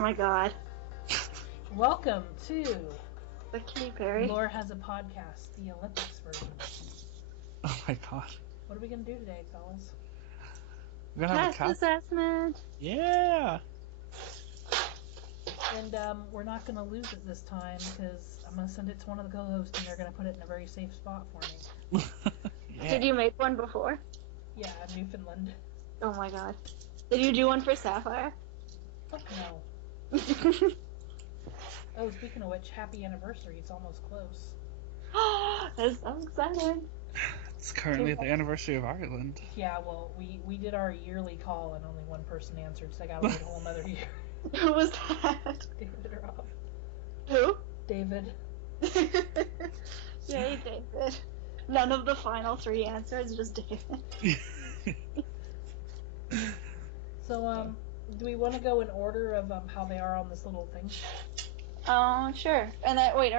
my god. Welcome to The Katy Perry. Laura Has a Podcast, the Olympics version. Oh my god. What are we going to do today, fellas? We're gonna have a Test assessment. Yeah! And we're not going to lose it this time because I'm going to send it to one of the co-hosts and they're going to put it in a very safe spot for me. Yeah. Did you make one before? Yeah, Newfoundland. Oh my god. Did you do one for Sapphire? No. Oh, speaking of which, happy anniversary. It's almost close. That's so exciting. It's currently the anniversary of Ireland. Yeah, well, we did our yearly call and only one person answered, so I got to wait a whole another year. Who was that? David Robb. Who? David. Yay, David. None of the final three answers, just David. So, do we want to go in order of how they are on this little thing? Sure. And that, wait,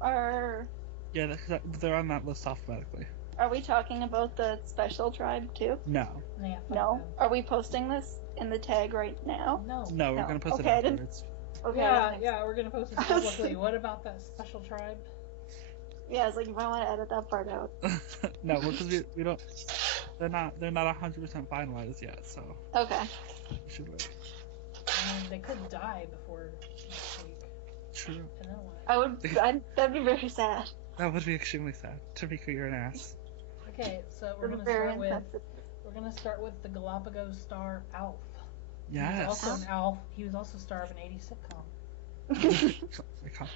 are Yeah, they're on that list alphabetically. we talking about the special tribe too? No. Yeah, fuck No. them. Are we posting this in the tag right now? No. No, we're No. gonna post Okay, I it didn't- afterwards. Okay. Yeah, we're gonna post it publicly. What about that special tribe? Yeah, it's like if I want to edit that part out. No, because we don't. They're not 100% finalized yet, so Okay. we should wait. I mean, they could die before next week. True. And then what? That'd be very sad. That would be extremely sad. Tamika, you're an ass. Okay, so we're Very gonna insensitive. start with the Galapagos star Alf. He was Yes. also an Alf. He was also star of an 80s sitcom. Oh my god.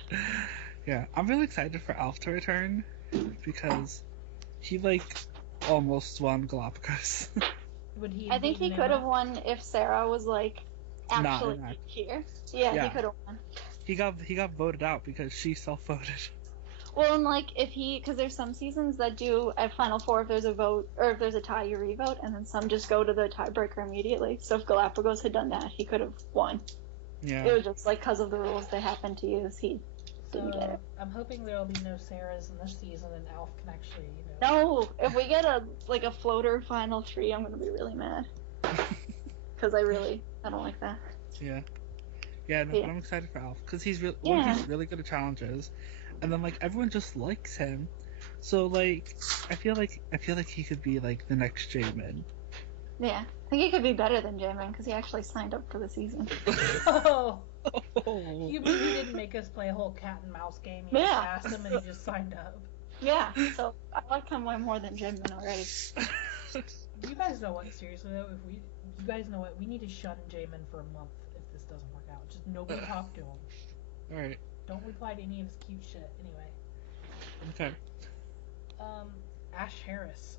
Yeah, I'm really excited for Alf to return because he almost won Galapagos. Would he? I think he could have won if Sarah was Not actually in that. here. Yeah, Yeah. he could have won. he got voted out because she self-voted. Well, and because there's some seasons that do at Final Four if there's a vote or if there's a tie, you re-vote, and then some just go to the tiebreaker immediately. So if Galapagos had done that, he could have won. Yeah. It was just because of the rules they happened to use, he didn't get it. I'm hoping there'll be no Sarahs in this season, and Alf can actually, No, if we get a floater Final Three, I'm gonna be really mad. Because I don't like that. Yeah. Yeah, no, Yeah. but I'm excited for Alf because he's Yeah. he's really good at challenges, and then everyone just likes him, so I feel like he could be the next Jamin. Yeah, I think he could be better than Jamin because he actually signed up for the season. Oh, Oh. you mean he didn't make us play a whole cat and mouse game? You just Yeah. asked him and he just signed up. Yeah, so I like him way more than Jamin already. You guys know what? Seriously though, you guys know what? We need to shun Jamin for a month if this doesn't work out. Just nobody talk to him. All right. Don't reply to any of his cute shit. Anyway. Okay. Ash Harris.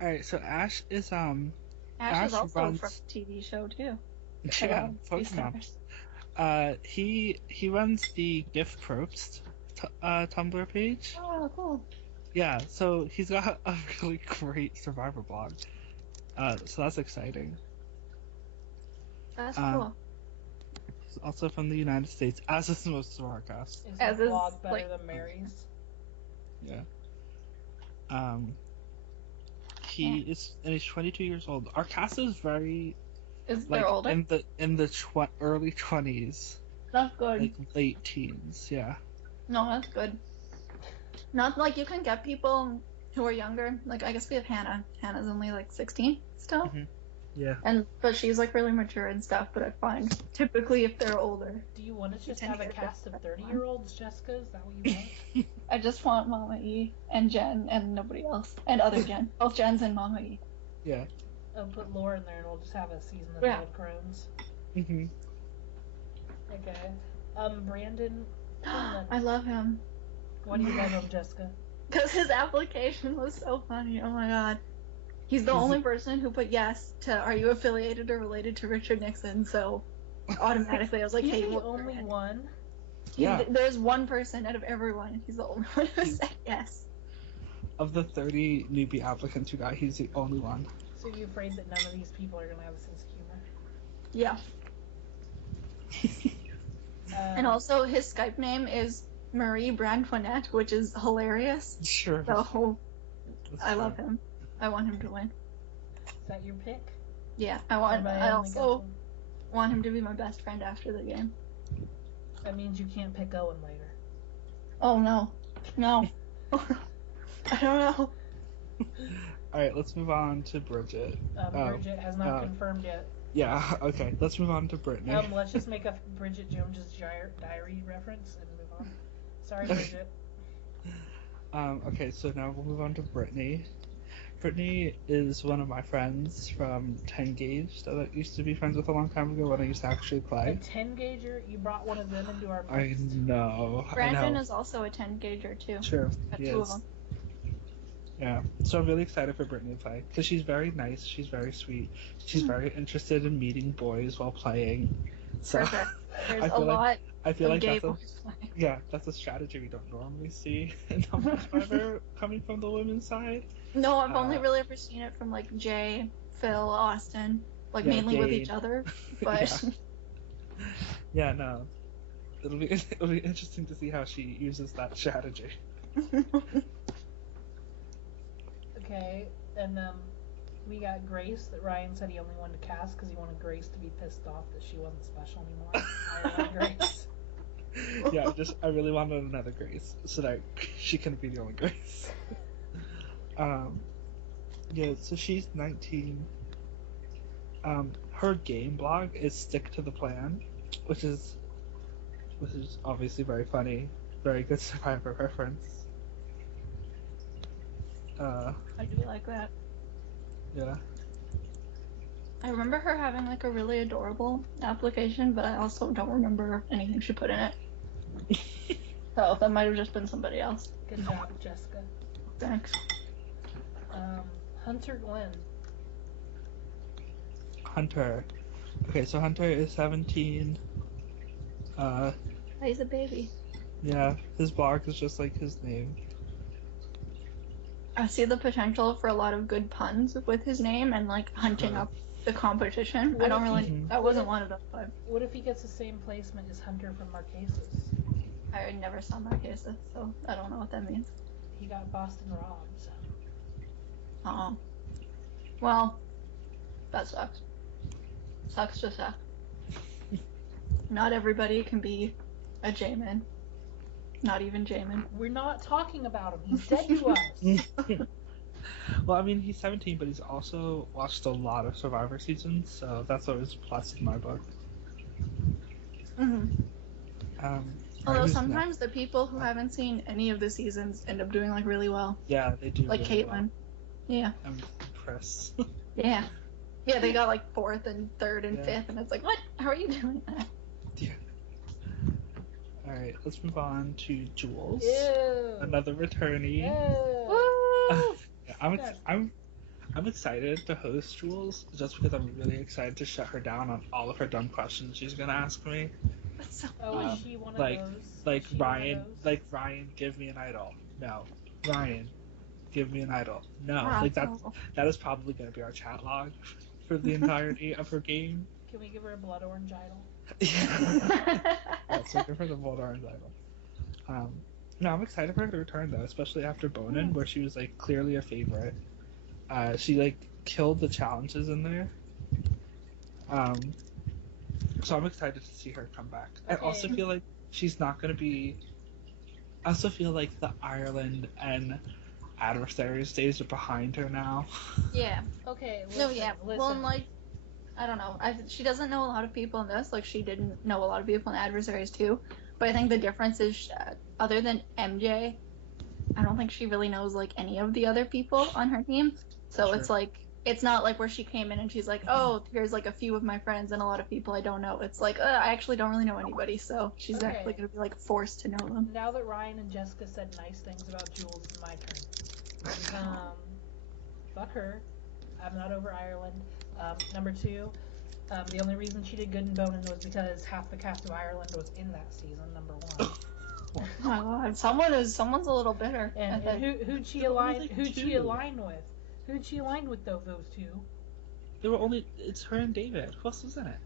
All right. So Ash is Ash is Ash also runs- from a TV show too. yeah, Pokemon. Pokemon. He runs the Gift Probst Tumblr page. Oh, cool. Yeah, so he's got a really great Survivor blog. So that's exciting. That's Um, cool. He's also from the United States, as is most of our cast. Is As the is, blog better than Mary's? Yeah. He's 22 years old. Our cast is very They're older? in the early 20s, That's good. late teens. Yeah. No, that's good. Not you can get people who are younger. I guess we have Hannah. Hannah's only 16 still. Mhm. Yeah. But she's really mature and stuff, but I find typically if they're older, Do you want to just tend have to a get cast of that 30-year-olds, Jessica? Is that what you want? I just want Mama E and Jen and nobody else. And other Jen. Both Jens and Mama E. Yeah. I'll put Laura in there and we'll just have a season of Yeah. Old Crones. Mhm. Okay. Brandon. I love him. Why do you love him, Jessica? Because his application was so funny. Oh my god. He's the only person who put yes to are you affiliated or related to Richard Nixon, so automatically I was like, He's hey, the look, only one. Yeah. There's one person out of everyone. He's the only one who said yes. Of the 30 newbie applicants who got, he's the only one. So you're afraid that none of these people are going to have a sense of humor? Yeah. And also his Skype name is Marie Brantoinette, which is hilarious. Sure. So That's I love fair. him. I want him to win. Is that your pick? Yeah, Everybody I only also gets want him to be my best friend after the game. That means you can't pick Owen later. Oh no. No. I don't know. Alright, let's move on to Bridget. Bridget has not confirmed yet. Yeah, okay, let's move on to Brittany. Let's just make a Bridget Jones's diary reference and move on. Sorry, Bridget. Okay, so now we'll move on to Brittany. Brittany is one of my friends from 10 Gauge that I used to be friends with a long time ago when I used to actually A play. 10 gauger? You brought one of them into our I post. know. Brandon is also a 10 gauger too. Sure, Got he two is. of them. Yeah, so I'm really excited for Brittany to play because she's very nice, she's very sweet, she's very interested in meeting boys while playing. So Perfect. There's I a feel lot I feel of like gay that's a, boys playing. yeah, that's a strategy we don't normally see in Tumblr Survivor coming from the women's side. No, I've only really ever seen it from like Jay, Phil, Austin, like mainly with each other. But yeah, no, it'll be interesting to see how she uses that strategy. Okay, and we got Grace that Ryan said he only wanted to cast because he wanted Grace to be pissed off that she wasn't special anymore. I love Grace. Yeah, I really wanted another Grace so that she couldn't be the only Grace. Yeah, so she's 19. Her game blog is Stick to the Plan, which is obviously very funny, very good Survivor reference. I do like that. Yeah. I remember her having like a really adorable application, but I also don't remember anything she put in it. So that might have just been somebody else. Good job, Jessica. Thanks. Hunter Glenn. Hunter. Okay, so Hunter is 17. He's a baby. Yeah, his blog is just like his name. I see the potential for a lot of good puns with his name and like hunting up the competition. What I don't if really. he- That wasn't one of them, but What if he gets the same placement as Hunter from Marquesas? I never saw Marquesas, so I don't know what that means. He got Boston robbed. So. Oh. Well, that sucks. Sucks to suck. Not everybody can be a J-man. Not even J-man. We're not talking about him. He's dead to us. Well, I mean, he's 17, but he's also watched a lot of Survivor seasons, so that's always a plus in my book. Mm-hmm. Although Ryan's sometimes the people who haven't seen any of the seasons end up doing like really well. Yeah, they do. Like really Caitlyn. well. Yeah. I'm impressed. Yeah. Yeah, they got like 4th and 3rd and Yeah. 5th, and it's like, what? How are you doing that? Yeah. Alright, let's move on to Jules. Ew. Another returnee. Ew. Woo! Yeah, I'm excited to host Jules just because I'm really excited to shut her down on all of her dumb questions she's gonna ask me. That's so Oh, Um, is she one of like- those? Like Is she one of Ryan, those? Ryan, give me an idol. No, Ryan, give me an idol. No, Wow. like that is probably gonna be our chat log for the entirety of her game. Can we give her a blood orange idol? Yeah, so give her the Vold Orange idol. No, I'm excited for her to return though, especially after Bonin, where she was like clearly a favorite. She like killed the challenges in there. So I'm excited to see her come back. I also Okay. feel like she's not gonna be. I also feel like the Ireland and adversaries days are behind her now. Yeah. Okay. Listen, No, yeah. Listen. Well, and like, I don't know. She doesn't know a lot of people in this. Like, she didn't know a lot of people in adversaries too. But I think the difference is, other than MJ, I don't think she really knows like any of the other people on her team. So Sure. it's like, it's not like where she came in and she's like, oh, here's like a few of my friends and a lot of people I don't know. It's like, I actually don't really know anybody. So she's Okay. actually gonna be like forced to know them. Now that Ryan and Jessica said nice things about Jules, it's my turn. Fuck her. I'm not over Ireland. Number 2, the only reason she did good in Bonin was because half the cast of Ireland was in that season. Number 1. Oh my god, someone's a little bitter. I And think. who'd she There were align? only Who'd she two. align with? Who'd she align with though? Those 2. There were only it's her and David. Who else was in it?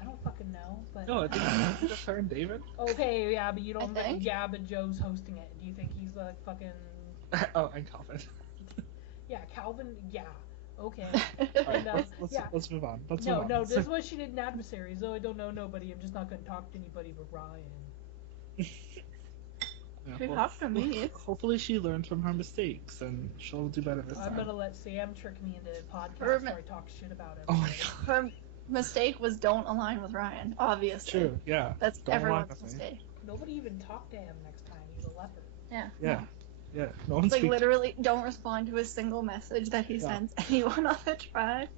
I don't fucking know. But No, I think it's just her and David. okay, yeah, but you don't. I think. Yeah, but Joe's hosting it. Do you think he's like fucking? Oh, and Calvin. Yeah, Calvin. Yeah, Okay. Alright, And, yeah. let's move on. Let's No, move no, on. this is what she did in adversaries. Oh, I don't know nobody. I'm just not going to talk to anybody but Ryan. Yeah, She talked to me. hopefully she learned from her mistakes and she'll do better this I'm time. going to let Sam trick me into a podcast Her where I talk shit about Oh my everybody. god. Her mistake was don't align with Ryan, obviously. True, yeah. That's Don't align everyone's with me. mistake. Nobody even talked to him next time. He's a leper. Yeah. Yeah. Yeah. No one's Like, literally, don't respond to a single message that he sends anyone on the tribe.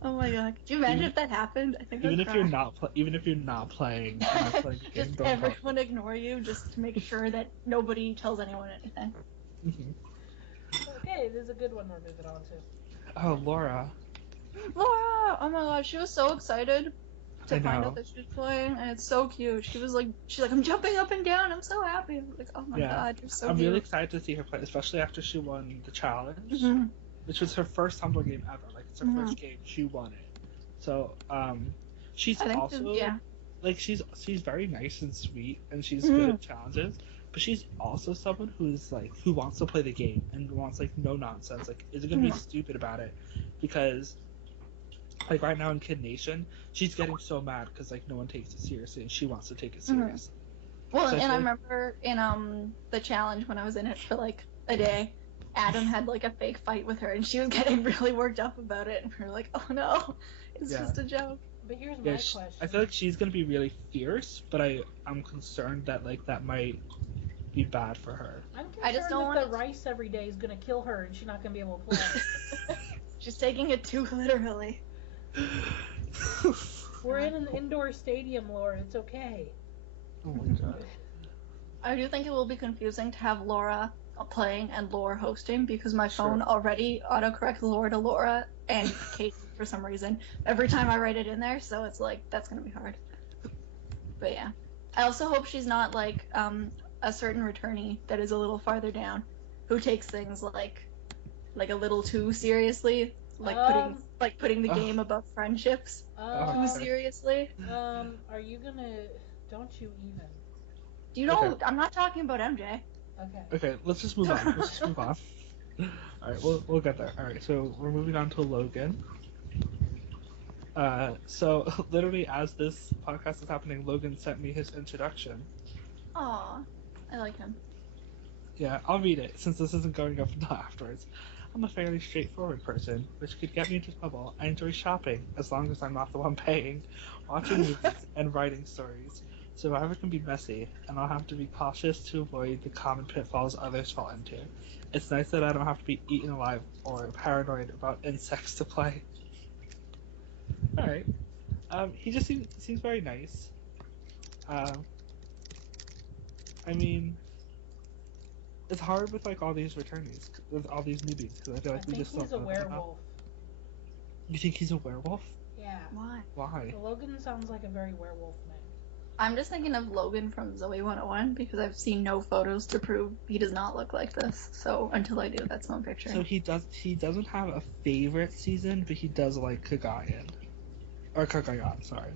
Oh my god. Could you imagine if that happened? I think even I'd if you're not even if you're not playing, and you're playing a game, just don't talk. everyone ignore you just to make sure that nobody tells anyone anything. Okay, this is a good one we're moving on to. Oh, Laura. Laura! Oh my god, she was so excited to I find know. out that she was playing, and it's so cute. She's like, I'm jumping up and down, I'm so happy. I'm like, oh my god, you're so I'm cute. really excited to see her play, especially after she won the challenge, Mhm. which was her first Tumblr game ever. Like, it's her first game. She won it. So, she's I think also yeah. like she's very nice and sweet, and she's good at challenges. But she's also someone who's like who wants to play the game and wants like no nonsense. Like, isn't gonna be stupid about it, because like right now in Kid Nation, she's getting so mad because like no one takes it seriously, and she wants to take it seriously. Well, So and I remember in the challenge when I was in it for like a day, Adam had like a fake fight with her, and she was getting really worked up about it, and we were like, oh no, it's just a joke. But here's my Yeah, question. I feel like she's gonna be really fierce, but I'm concerned that like that might be bad for her. I'm concerned I just don't that want the rice every day is going to kill her and she's not going to be able to play. She's taking it too literally. We're in an indoor stadium, Laura. It's okay. Oh my god. I do think it will be confusing to have Laura playing and Laura hosting, because my phone Sure. already autocorrects Laura to Laura and Kate for some reason every time I write it in there, so it's like that's gonna be hard. But yeah, I also hope she's not like a certain returnee that is a little farther down, who takes things like a little too seriously, like putting the game above friendships too seriously. Are you going to... Don't you even. Do you know? I'm not talking about MJ. Okay, let's just move on. Alright, we'll get there. Alright, so we're moving on to Logan. So literally as this podcast is happening, Logan sent me his introduction. Aw, I like him. Yeah, I'll read it since this isn't going up until afterwards. I'm a fairly straightforward person, which could get me into trouble. I enjoy shopping, as long as I'm not the one paying, watching movies, and writing stories. Survivor can be messy, and I'll have to be cautious to avoid the common pitfalls others fall into. It's nice that I don't have to be eaten alive or paranoid about insects to play. Alright. He just seems very nice. I mean, it's hard with like all these returnees, with all these newbies, because I feel like we just he's a werewolf. You think he's a werewolf? Yeah. Why? Why? Logan sounds like a very werewolf name. I'm just thinking of Logan from Zoe 101 because I've seen no photos to prove he does not look like this. So until I do, that's my picture. So he doesn't have a favorite season, but he does like Kagayan. Or Kagayan, sorry.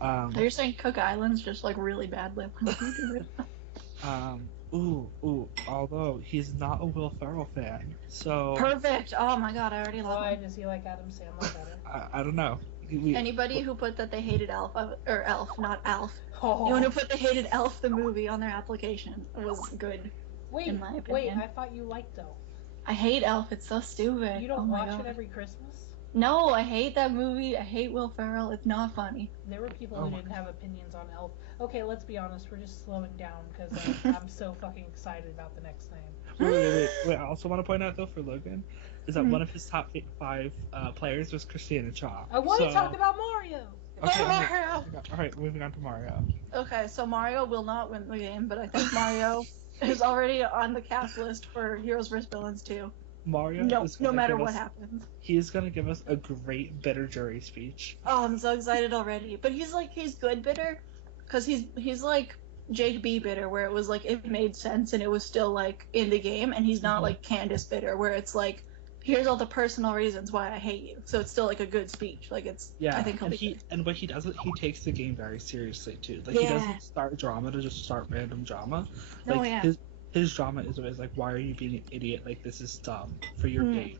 So you're saying Cook Island's just like really bad lip? Although he's not a Will Ferrell fan, so Perfect. Oh my god, I already love Why him. does he like Adam Sandler better? I don't know. Anybody who put that they hated Elf, or Elf, not Alf. Oh. Anyone who put they hated Elf the movie on their application was good. Wait, in my opinion. I thought you liked Elf. I hate Elf. It's so stupid. You don't watch God. it every Christmas? No, I hate that movie. I hate Will Ferrell. It's not funny. There were people who didn't have opinions on Elf. Okay, let's be honest. We're just slowing down because I'm so fucking excited about the next thing. Wait. I also want to point out though for Logan, is that one of his top 5 players was Christina Cha. I want to talk about Mario. Okay, Mario. Alright, moving on to Mario. Okay, so Mario will not win the game, but I think Mario is already on the cast list for Heroes vs. Villains 2. Mario No matter what happens. He's gonna give us a great bitter jury speech. Oh, I'm so excited already. But he's good bitter, because he's like Jake B bitter, where it was like it made sense and it was still like in the game, and he's not like Candace bitter, where it's like here's all the personal reasons why I hate you. So it's still like a good speech. Like it's I think what he does is he takes the game very seriously too. Like he doesn't start drama to just start random drama. Like his drama is always like, why are you being an idiot? Like this is dumb for your game.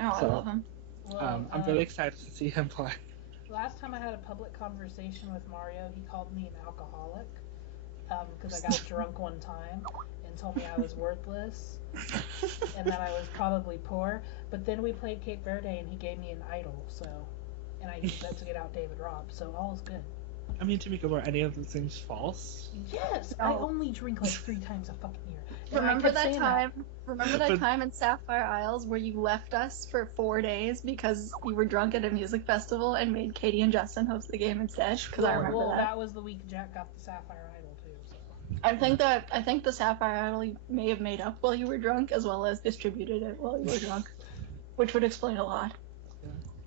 Oh, I So, love him. Well, I'm really excited to see him play. last time I had a public conversation with Mario, he called me an alcoholic because I got drunk one time and told me I was worthless and that I was probably poor. But then we played Cape Verde and he gave me an idol, and I used that to get out David Robb, so all is good. I mean, Tamika, were any of the things false? Yes, No. I only drink like 3 times a fucking year. And I Remember kept that saying time? Remember that But- time in Sapphire Isles where you left us for 4 days because you were drunk at a music festival and made Katie and Justin host the game instead? Because I remember well, that. that was the week Jack got the Sapphire Idol too. So. I think the Sapphire Idol you may have made up while you were drunk as well as distributed it while you were drunk, which would explain a lot.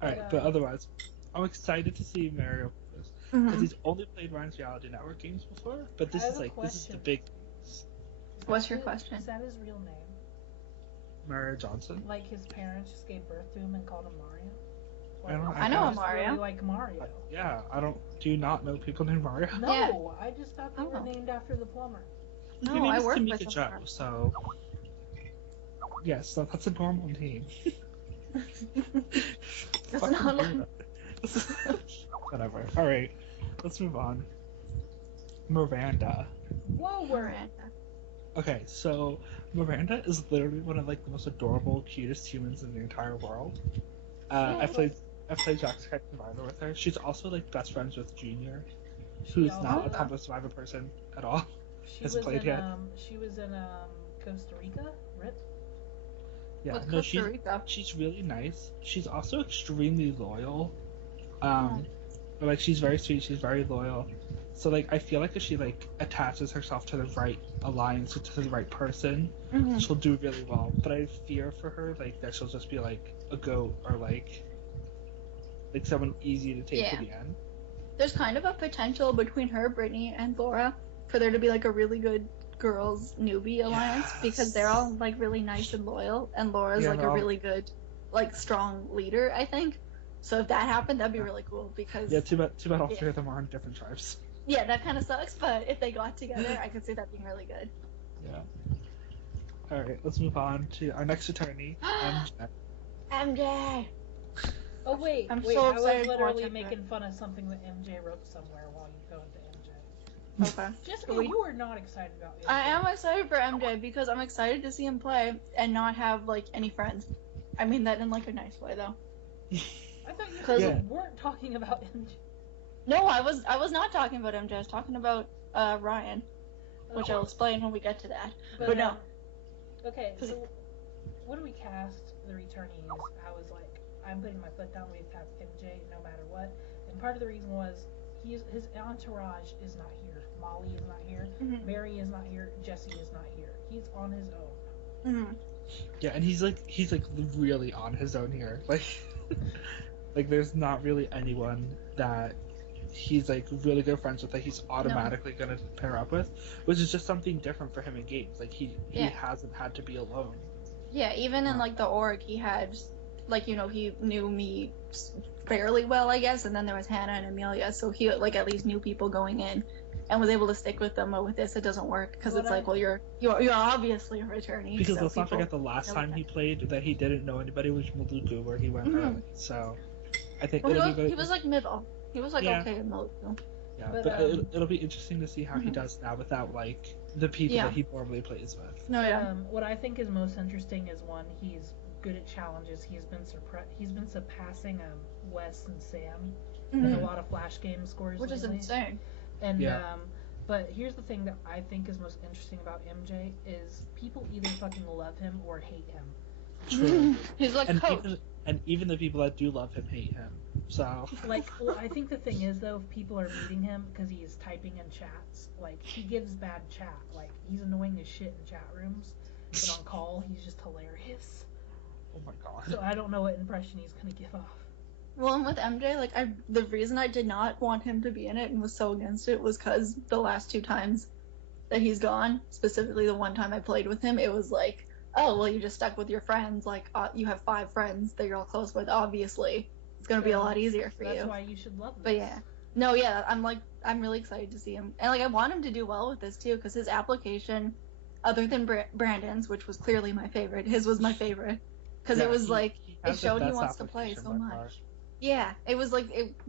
Alright, but otherwise, I'm excited to see Mario play this. Because he's only played Ryan's Reality Network games before, but this I is have a like, this is the question. big What's your question? Is that his real name? Mario Johnson. Like his parents just gave birth to him and called him Mario? I know I a just Mario. really like Mario. Yeah, do you not know people named Mario? No, Yeah. I just thought they were Oh. named after the plumber. Your No, name I is work Tamika with Joe, them. so yes, that's a normal name. It's Fucking not like weirdo. Whatever. Alright, let's move on. Miranda. Whoa, Miranda. Okay, so Miranda is literally one of like the most adorable, cutest humans in the entire world. I played Jack's Kite Survivor with her. She's also like best friends with Junior, who's also- not a Tumblr Survivor person at all. She Hasn't was played in yet. she was in Costa Rica, Rip. Yeah, With no, Costa Rica. she's really nice. She's also extremely loyal. Like she's very sweet. She's very loyal. So like I feel like if she like attaches herself to the right alliance or to the right person, Mhm. she'll do really well. But I fear for her like that she'll just be like a goat or like someone easy to take Yeah. to the end. There's kind of a potential between her, Brittany, and Laura for there to be like a really good girls newbie alliance because they're all like really nice and loyal, and Laura's Yeah, like they're a all- really good, like strong leader, I think. So if that happened, that'd be really cool because Yeah, too bad all Yeah. three of them are on different tribes. yeah, that kind of sucks. But if they got together, I could see that being really good. Yeah. All right, let's move on to our next attorney. MJ. Oh wait, I'm wait! so I excited was to literally watch it. making fun of something that MJ wrote somewhere while you go into MJ. Okay. Jessica, We- you are not excited about MJ. I am excited for MJ because I'm excited to see him play and not have like any friends. I mean that in like a nice way though. I thought you 'Cause- said you weren't talking about MJ. No, I was not talking about MJ. I was talking about Ryan, which I'll explain when we get to that. But no. Okay, so when we cast the returnees, I was like, I'm putting my foot down. We have to have MJ no matter what. And part of the reason was his entourage is not here. Molly is not here. Mhm. Mary is not here. Jesse is not here. He's on his own. Mhm. Yeah, and he's like really on his own here. Like like there's not really anyone that he's like really good friends with that he's automatically gonna pair up with, which is just something different for him in games. Like he Yeah. hasn't had to be alone. Yeah, even in like the org, he had like he knew me fairly well, I guess, and then there was Hannah and Amelia, so he like at least knew people going in, and was able to stick with them. But with this, it doesn't work because What it's like, well, you're obviously a returnee. Because so let's not people- forget the last know time that. he played that he didn't know anybody was Maluku, where he went Mhm. early. So I think Well, it'll be very, he was like middle. He was like Yeah. okay in middle. Too. yeah, but, but it'll be interesting to see how he Mhm. does now without like the people Yeah. that he normally plays with. No, yeah. What I think is most interesting is one, he's good at challenges. He's been surpassing Wes and Sam in Mhm. a lot of Flash game scores Which is lately. insane. And Yeah. but here's the thing that I think is most interesting about MJ is people either fucking love him or hate him. True. He's like and coach. even the people that do love him hate him. So Like, well, I think the thing is though, if people are meeting him because he is typing in chats, like he gives bad chat. Like he's annoying as shit in chat rooms, but on call he's just hilarious. oh my god. So I don't know what impression he's gonna give off. Well, and with MJ, like the reason I did not want him to be in it and was so against it was because the last 2 times that he's gone, specifically the one time I played with him, it was like, oh, well, you just stuck with your friends. Like you have 5 friends that you're all close with. Obviously, it's gonna be a lot easier for That's you. why you should love this. But yeah, no, yeah, I'm really excited to see him, and like I want him to do well with this too, because his application, other than Brandon's, which was clearly my favorite, his was my favorite, because Yeah, it was he- like he has the showed he best wants to play application so by much. far. Yeah, it was like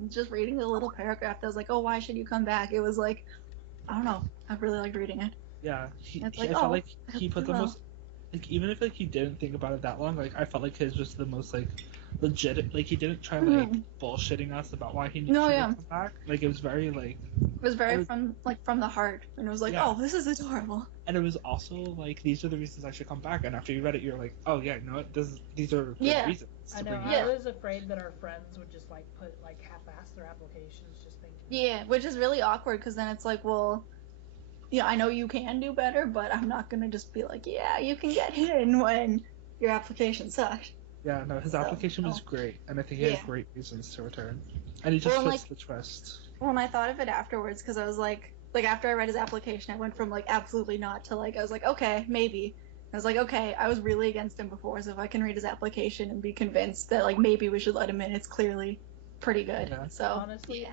just reading the little paragraph that was like, oh, why should you come back? It was like, I don't know. I really liked reading it. Yeah, It's like, I felt oh, like he put the well. most, like, even if like he didn't think about it that long, like I felt like his was the most like legit. Like he didn't try like bullshitting us about why he No, should yeah. come back. Like it was very like It was very was- from the heart, and it was like, Yeah. oh, this is adorable. and it was also like these are the reasons I should come back. And after you read it, you're like, oh yeah, no, these are good Yeah. reasons I to know. bring you I back. was afraid that our friends would just like put like half-ass their applications, just thinking. Yeah, which is really awkward because then it's like, well, yeah, I know you can do better, but I'm not gonna just be like, yeah, you can get in when your application sucks. Yeah, no, his So, application was oh. great, and I think he Yeah. had great reasons to return, and he just Well, fits like- the twist. Well, and I thought of it afterwards because I was like after I read his application, I went from like absolutely not to like I was like, okay, maybe. I was like, okay, I was really against him before, so if I can read his application and be convinced that like maybe we should let him in, it's clearly pretty good. Yeah. So Honestly, yeah.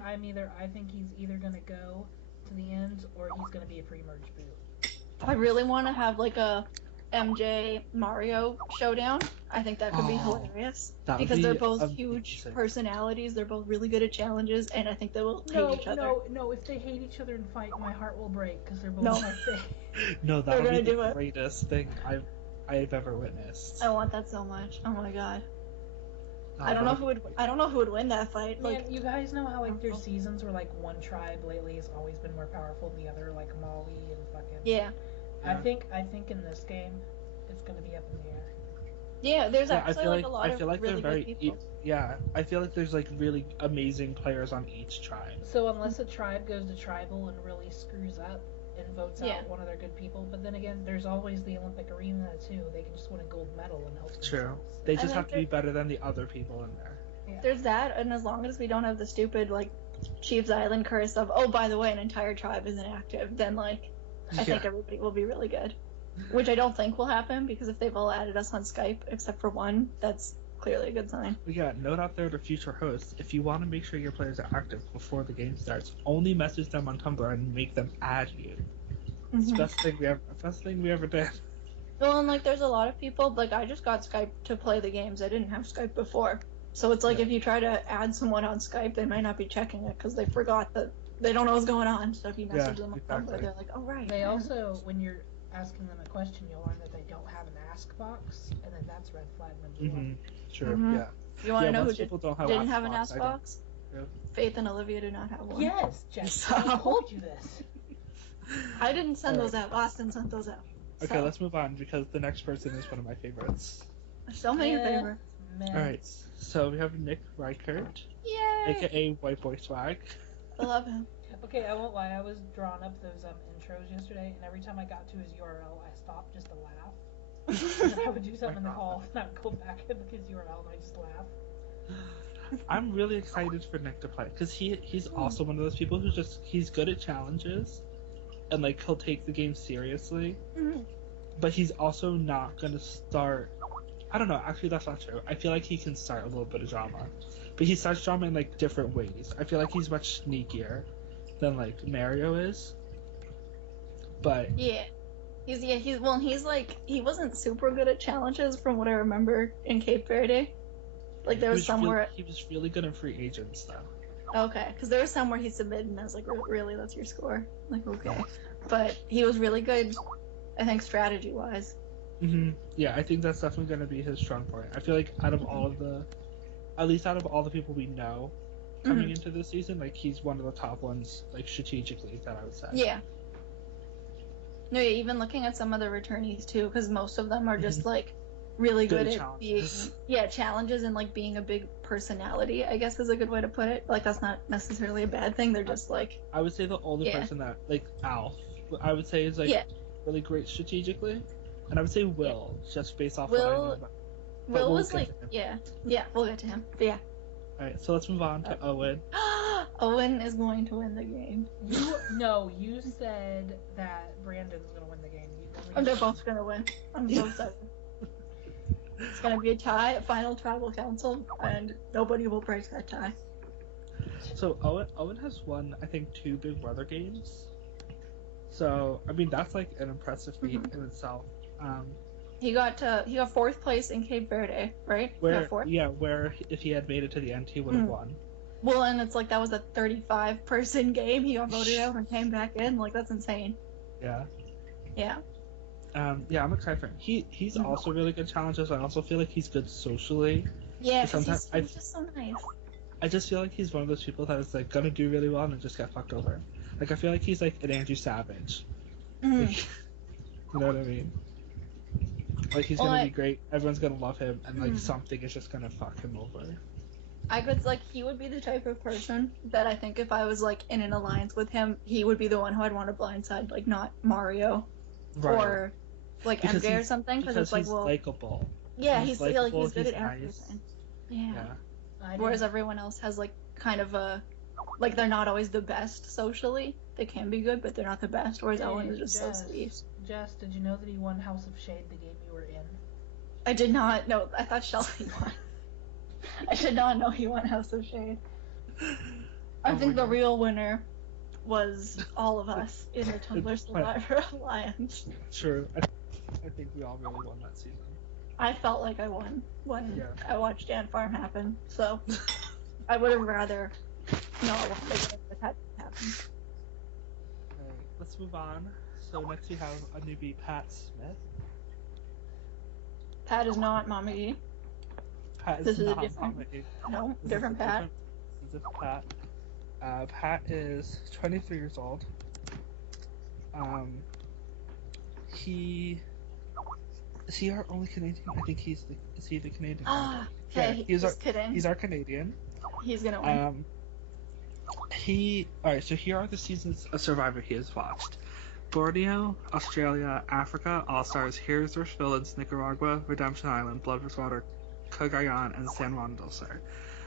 I think he's either gonna go to the end or he's gonna be a pre-merge boot. I really want to have like a MJ Mario showdown. I think that could be Oh, hilarious that would because be they're both huge amazing. personalities. They're both really good at challenges, and I think they will hate No, each other. no. If they hate each other and fight, my heart will break because they're both No. my favorite. No, that They're would be gonna do the it. greatest thing I've ever witnessed. I want that so much. Oh my god. Oh, I don't know that who would would. I don't know who would win that fight. Man, Like, you guys know how like there's Oh. seasons where like one tribe lately has always been more powerful than the other, like Mali and fucking. yeah, I Yeah. think in this game, it's gonna be up in the air. yeah. There's Yeah, actually like a lot I feel like of really they're very good people. yeah. I feel like there's like really amazing players on each tribe. So unless a tribe goes to tribal and really screws up and votes Yeah. out one of their good people, but then again, there's always the Olympic arena too. They can just win a gold medal and help True. themselves. They I just think have to be better than the other people in there. There's that, and as long as we don't have the stupid like Chiefs Island curse of, oh, by the way, an entire tribe isn't active, then like I think everybody will be really good. Which I don't think will happen because if they've all added us on Skype except for one, that's clearly a good sign. But yeah, note out there to future hosts, if you want to make sure your players are active before the game starts, only message them on Tumblr and make them add you. It's the Mhm. best thing we ever did. Well, and like there's a lot of people, like I just got Skype to play the games. I didn't have Skype before. So it's like Yeah. if you try to add someone on Skype, they might not be checking it because they forgot that they don't know what's going on. So if you message them on exactly. Tumblr, they're like, oh, right. They also, when you're asking them a question, you'll learn that they don't have an ask box, and then that's red flag number one. Sure, Mhm. yeah. You want to Yeah, know who most people don't have didn't have an Ask ask Box, I don't- box? Yep. Faith and Olivia do not have one. Yes, Jess. So- I told you this. I didn't send Alright. those out. Austin sent those out. Okay, So, let's move on because the next person is one of my favorites. so many Yeah. favorites. Man. Alright, so we have Nick Reichert, Yay! aka White Boy Swag. I love him. Okay, I won't lie. I was drawing up those intros yesterday, and every time I got to his URL, I stopped just to laugh. And then I would do something in the call, and I'd go back and look at his URL, and I just laugh. I'm really excited for Nick to play because he's also one of those people who's just he's good at challenges and like he'll take the game seriously, Mhm. but he's also not gonna start. I don't know. Actually, that's not true. I feel like he can start a little bit of drama, but he starts drama in like different ways. I feel like he's much sneakier than like Mario is. But Yeah. He's like he wasn't super good at challenges from what I remember in Cape Verde. Like there was somewhere he was really good in free agents though. okay, because there was somewhere he submitted and I was like, really, that's your score? Like okay, but he was really good. I think strategy wise. Yeah, I think that's definitely going to be his strong point. I feel like out of all of the, at least out of all the people we know coming into this season, like he's one of the top ones, like strategically, that I would say. Yeah. No, yeah, even looking at some of the returnees too, because most of them are just like really Good good at at being challenges and like being a big personality, I guess is a good way to put it. Like that's not necessarily a bad thing. They're just like I would say the only Yeah. person that, like Alf, I would say is like Yeah. really great strategically, and I would say Will, just based off what I know Will- about. But Will we'll was get like to him. yeah, we'll get to him. But yeah. Alright, so let's move on to Owen. Owen is going to win the game. You said that Brandon's gonna win the game. They're both gonna win. I'm so excited. It's gonna be a tie at Final Tribal Council, and nobody will break that tie. So Owen has won, I think, 2 Big Brother games. So I mean that's like an impressive feat in itself. He got 4th place in Cape Verde, right? He got 4th. Where if he had made it to the end, he would have won. Well, and it's like that was a 35-person game. He got voted out and came back in. Like, that's insane. Yeah. Yeah. Yeah, I'm excited for him. He's also really good challenges. I also feel like he's good socially. Yeah, because he's just so nice. I just feel like he's one of those people that is like gonna do really well and then just get fucked over. Like I feel like he's like an Andrew Savage. Like, you know what I mean? Like he's gonna be great. Everyone's gonna love him, and like something is just gonna fuck him over. I could he would be the type of person that I think if I was like in an alliance with him, he would be the one who I'd want to blindside, like not Mario, right. Or like MJ or something, because it's like, well, likable. Yeah, he's good at nice. everything. Yeah. Whereas everyone else has like kind of a like they're not always the best socially. They can be good, but they're not the best. Whereas Owen is just so sweet. Jess, did you know that he won House of Shade, the game you were in? I did not know. I thought Shelby won. I did not know he won House of Shade. I think the real winner was all of us in the Tumblr Survivor Alliance. True. I think we all really won that season. I felt like I won when I watched Ant Farm happen, so I would have rather not wanted it had happened. Alright, let's move on. So next we have a newbie, Pat Smith. Pat is not Mama E. This is not Mama E. No, different Pat. This is a different Pat. Pat is 23 years old. Is he our only Canadian? I think is he the Canadian? Okay, yeah, he's our Canadian. He's gonna win. Alright, so here are the seasons of Survivor he has watched. Borneo, Australia, Africa, All-Stars, Heroes vs. Villains, Nicaragua, Redemption Island, Blood vs. Water, Cagayan, and San Juan del Sur.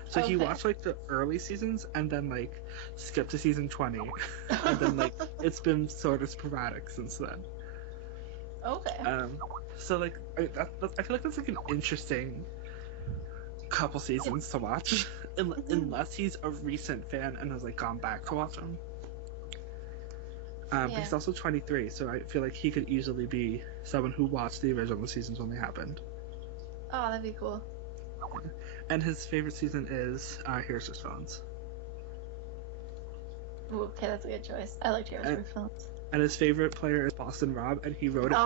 So he watched like the early seasons and then like skipped to season 20. And then like it's been sort of sporadic since then. Okay. So like I feel like that's like an interesting couple seasons to watch, unless he's a recent fan and has like gone back to watch them. But he's also 23, so I feel like he could easily be someone who watched the original seasons when they happened. Oh, that'd be cool. And his favorite season is Heroes vs. Villains. Ooh, okay, that's a good choice. I liked Heroes vs. Villains. And his favorite player is Boston Rob, and he wrote it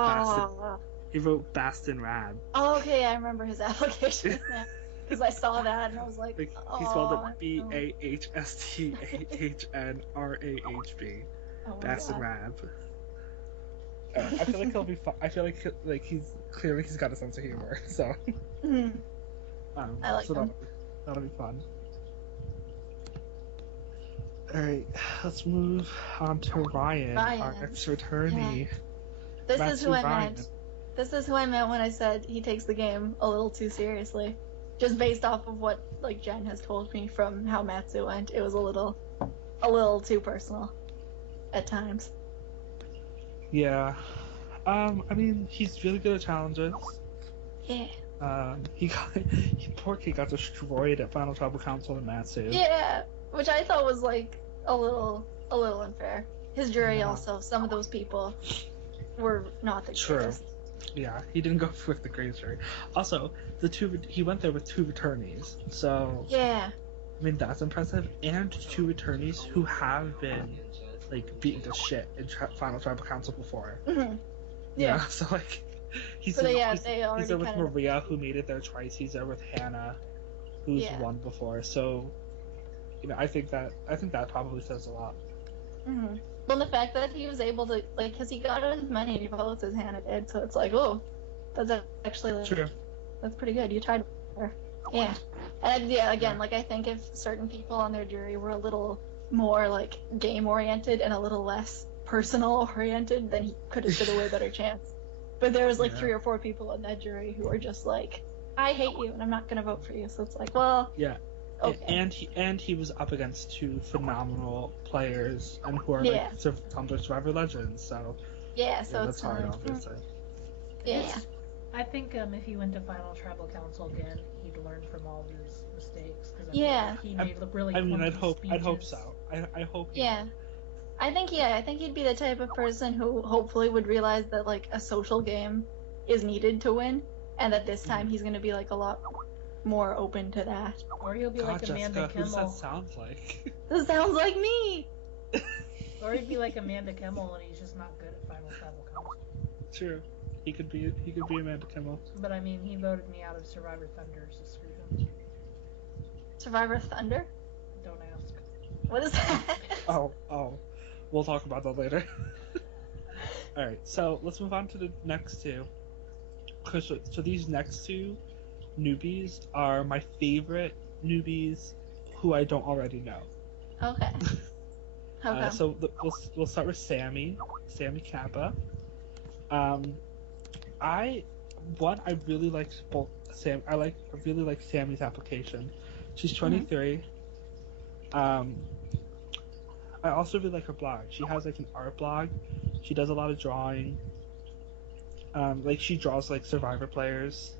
He wrote Baston Rab. Oh, okay, I remember his application now. Because I saw that and I was like, he spelled it BAHSTAHNRAHB. Baston Rab. I feel like he'll be fun. I feel like he's got a sense of humor, so. I like him. That'll be fun. Alright, let's move on to Ryan. Our next returnee. Yeah. This is who I meant. This is who I meant when I said he takes the game a little too seriously. Just based off of what like Jen has told me from how Matsu went, it was a little too personal at times. Yeah. I mean, he's really good at challenges. Yeah. Poor kid got destroyed at Final Tribal Council in Matsu. Yeah, which I thought was like a little unfair. His jury also, some of those people were not the greatest. Yeah, he didn't go with the greatest jury. Also, he went there with 2 returnees, so yeah. I mean that's impressive, and 2 returnees who have been like beaten to shit in Final Tribal Council before. Mm-hmm. Yeah, so like. He's there with Maria, who made it there twice. He's there with Hannah, who's won before. So, I think that probably says a lot. Mm-hmm. Well, the fact that he was able to because he got as many votes as Hannah did, so it's like, oh, that's actually true. That's pretty good. You tied her. Yeah, and again, I think if certain people on their jury were a little more like game oriented and a little less personal oriented, then he could have stood a way better chance. But there was 3 or 4 people in that jury who were just like, I hate you and I'm not gonna vote for you. So it's like, well, yeah. Okay. And he was up against 2 phenomenal players and who are Tumblr Survivor legends. So so that's hard, obviously. Yeah. I think if he went to Final Tribal Council again, he'd learn from all of his mistakes. Cause he made really. I mean, I'd hope so. I hope. Yeah. I think he'd be the type of person who hopefully would realize that a social game is needed to win, and that this time he's gonna be like a lot more open to that. Or he'll be God, like Amanda Jessica, who does that Kimmel. sound like? This sounds like me. Or he'd be like Amanda Kimmel and he's just not good at Final Tribal Council. True. He could be Amanda Kimmel. But I mean, he voted me out of Survivor Thunder, so screw him. Survivor Thunder? Don't ask. What is that? Oh. We'll talk about that later. Alright, so let's move on to the next two. So these next two newbies are my favorite newbies who I don't already know. Okay. Okay. So we'll start with Sammy Kappa. I really liked both Sam. I really like Sammy's application. She's 23. I also really like her blog. She has like an art blog. She does a lot of drawing. Like she draws like Survivor players.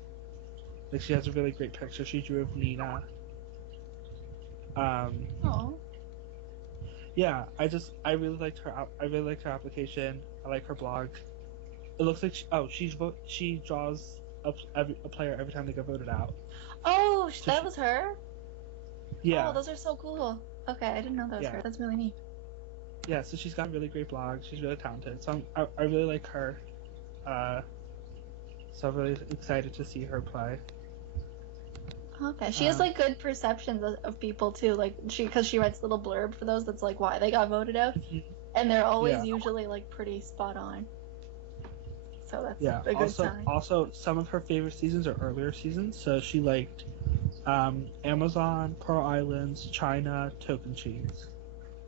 Like she has a really great picture. She drew of Nina. Oh. Yeah, I really liked her. I really liked her application. I like her blog. It looks like she draws a player every time they get voted out. Oh, So that was her? Yeah. Oh, those are so cool. Okay, I didn't know that was Yeah. her. That's really neat. Yeah, so she's got a really great blog. She's really talented. So I really like her. So I'm really excited to see her play. Okay, she has like good perceptions of people too. Like because she writes little blurb for those that's like why they got voted out, and they're always Yeah. usually like pretty spot on. So that's Yeah. a good sign. Also, some of her favorite seasons are earlier seasons. So she liked Amazon, Pearl Islands, China, Token Cheese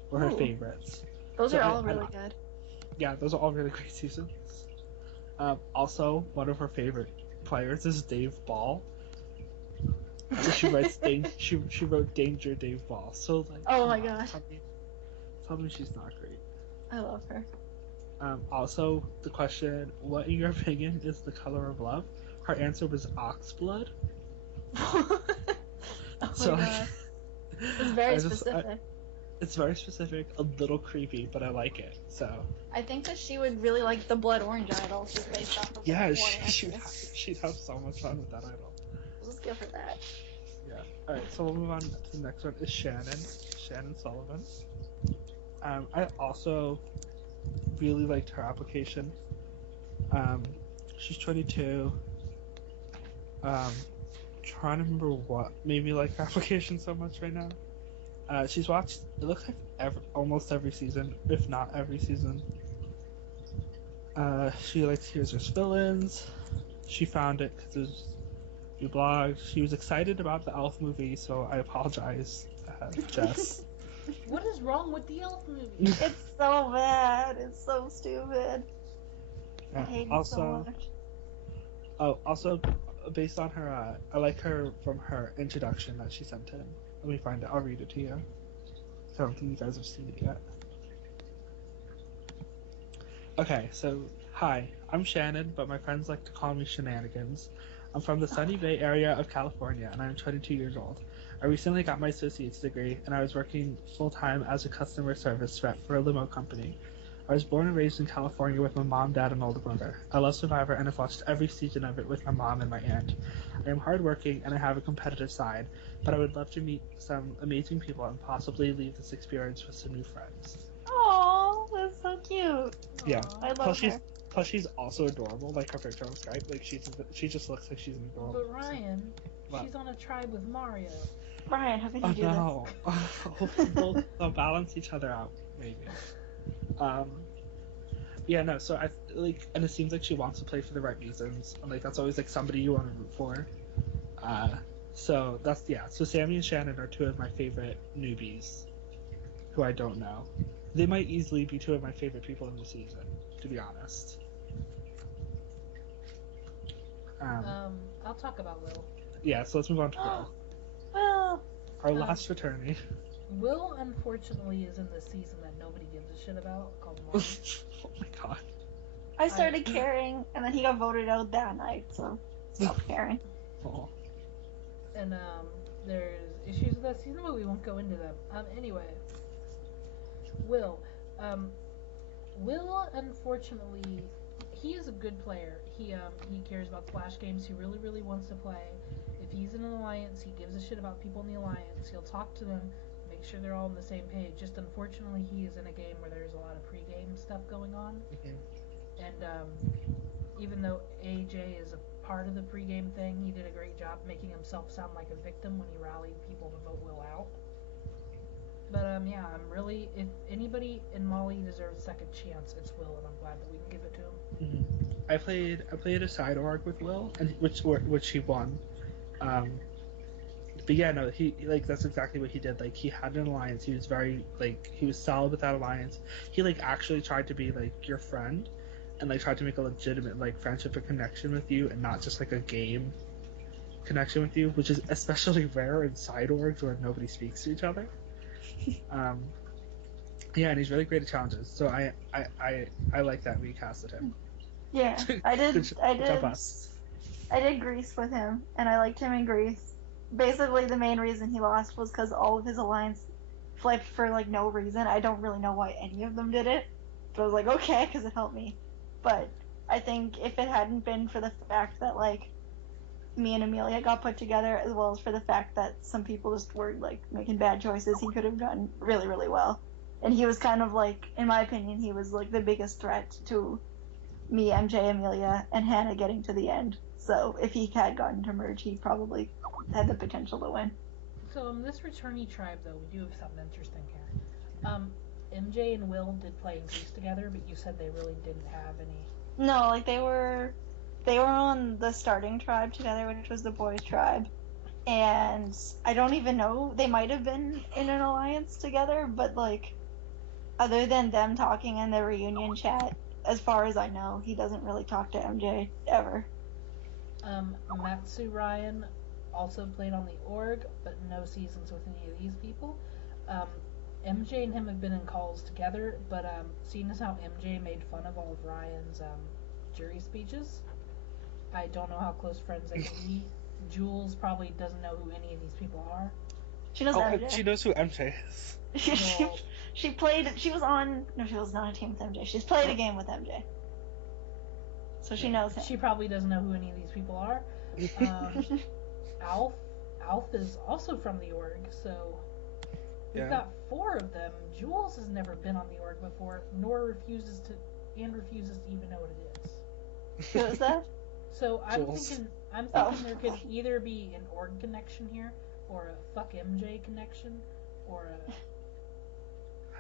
were her Ooh. favorites. Those So are I- all really good. Yeah, those are all really great seasons. Also, one of her favorite players is Dave Ball. So she writes she wrote Danger Dave Ball. So like, Oh my come on, gosh. tell me she's not great. I love her. Also, the question, what in your opinion is the color of love? Her answer was oxblood. Oh So my like, god. It's very I just- specific. it's very specific, a little creepy, but I like it. So I think that she would really like the Blood Orange idol just based off of yeah, that one she'd have so much fun with that idol. Let's give her that. Yeah. All right. So we'll move on to the next one. Is Shannon Sullivan. I also really liked her application. She's 22. Trying to remember what made me like her application so much right now. She's watched. It looks like almost every season, if not every season. She likes Here's Your Fill-ins. She found it because it was new blog. She was excited about the Elf movie, so I apologize, Jess. What is wrong with the Elf movie? It's so bad. It's so stupid. I Yeah, hate it also, so much. also, based on her, I like her from her introduction that she sent in. Let me find it. I'll read it to you. I don't think you guys have seen it yet. Okay, so hi, I'm Shannon, but my friends like to call me Shenanigans. I'm from the sunny Bay Area of California, and I'm 22 years old. I recently got my associate's degree, and I was working full-time as a customer service rep for a limo company. I was born and raised in California with my mom, dad, and older brother. I love Survivor and have watched every season of it with my mom and my aunt. I am hardworking and I have a competitive side, but I would love to meet some amazing people and possibly leave this experience with some new friends. Oh, that's so cute. Yeah. I love Plus her. she's also adorable, like her picture on Skype. Like she just looks like she's an adorable. But Ryan, What? she's on a tribe with Mario. Brian, how can you Oh do no. They'll balance each other out, maybe. Yeah, no, so I like, and it seems like she wants to play for the right reasons, and like that's always like somebody you want to root for. So that's so Sammy and Shannon are two of my favorite newbies, who I don't know. They might easily be two of my favorite people in the season, to be honest. I'll talk about Will. Yeah, so let's move on to Will, this? Well, our last returnee. Will, unfortunately, is in the season that nobody gives a shit about, called Mario. Oh my god. I started caring, and then he got voted out that night, so stopped caring. Oh. And there's issues with that season, but we won't go into them. Anyway, Will. Will, unfortunately, he is a good player. He cares about Flash games. He really, really wants to play. If he's in an alliance, he gives a shit about people in the alliance. He'll talk to them, make sure they're all on the same page. Just unfortunately, he is in a game where there's a lot of pre-game stuff going on. And even though AJ is a part of the pre-game thing, he did a great job making himself sound like a victim when he rallied people to vote Will out. But yeah, I'm really, if anybody in Molly deserves a second chance, it's Will, and I'm glad that we can give it to him. I played a side org with Will, and which he won. But yeah, no, he like that's exactly what he did. Like he had an alliance. He was very he was solid with that alliance. He actually tried to be your friend, and tried to make a legitimate friendship and connection with you, and not just a game connection with you, which is especially rare in side orgs where nobody speaks to each other. Yeah, and he's really great at challenges. So I like that we casted him. Yeah, I did. I Good did Grease with him, and I liked him in Grease. Basically, the main reason he lost was because all of his alliance flipped for no reason. I don't really know why any of them did it, but I was like, okay, because it helped me. But I think if it hadn't been for the fact that me and Amelia got put together, as well as for the fact that some people just were making bad choices, he could have done really, really well. And he was kind of in my opinion, he was the biggest threat to me, MJ, Amelia, and Hannah getting to the end. So if he had gotten to merge, he probably had the potential to win. So in this returnee tribe, though, we do have something interesting here. MJ and Will did play in Grease together, but you said they really didn't have any. No, they were on the starting tribe together, which was the boys' tribe. And I don't even know, they might have been in an alliance together, but other than them talking in the reunion chat, as far as I know, he doesn't really talk to MJ ever. Matsu Ryan also played on the org, but no seasons with any of these people. MJ and him have been in calls together, but seeing as how MJ made fun of all of Ryan's jury speeches, I don't know how close friends they can be. Jules probably doesn't know who any of these people are. She knows MJ. She knows who MJ is. She played. She was on. No, she was not a team with MJ. She's played a game with MJ, so she knows him. She probably doesn't know who any of these people are. Alf is also from the org, so we've got 4 of them. Jules has never been on the org before, nor refuses to even know what it is. Who is that? So I'm thinking there could either be an org connection here, or a fuck MJ connection, or a.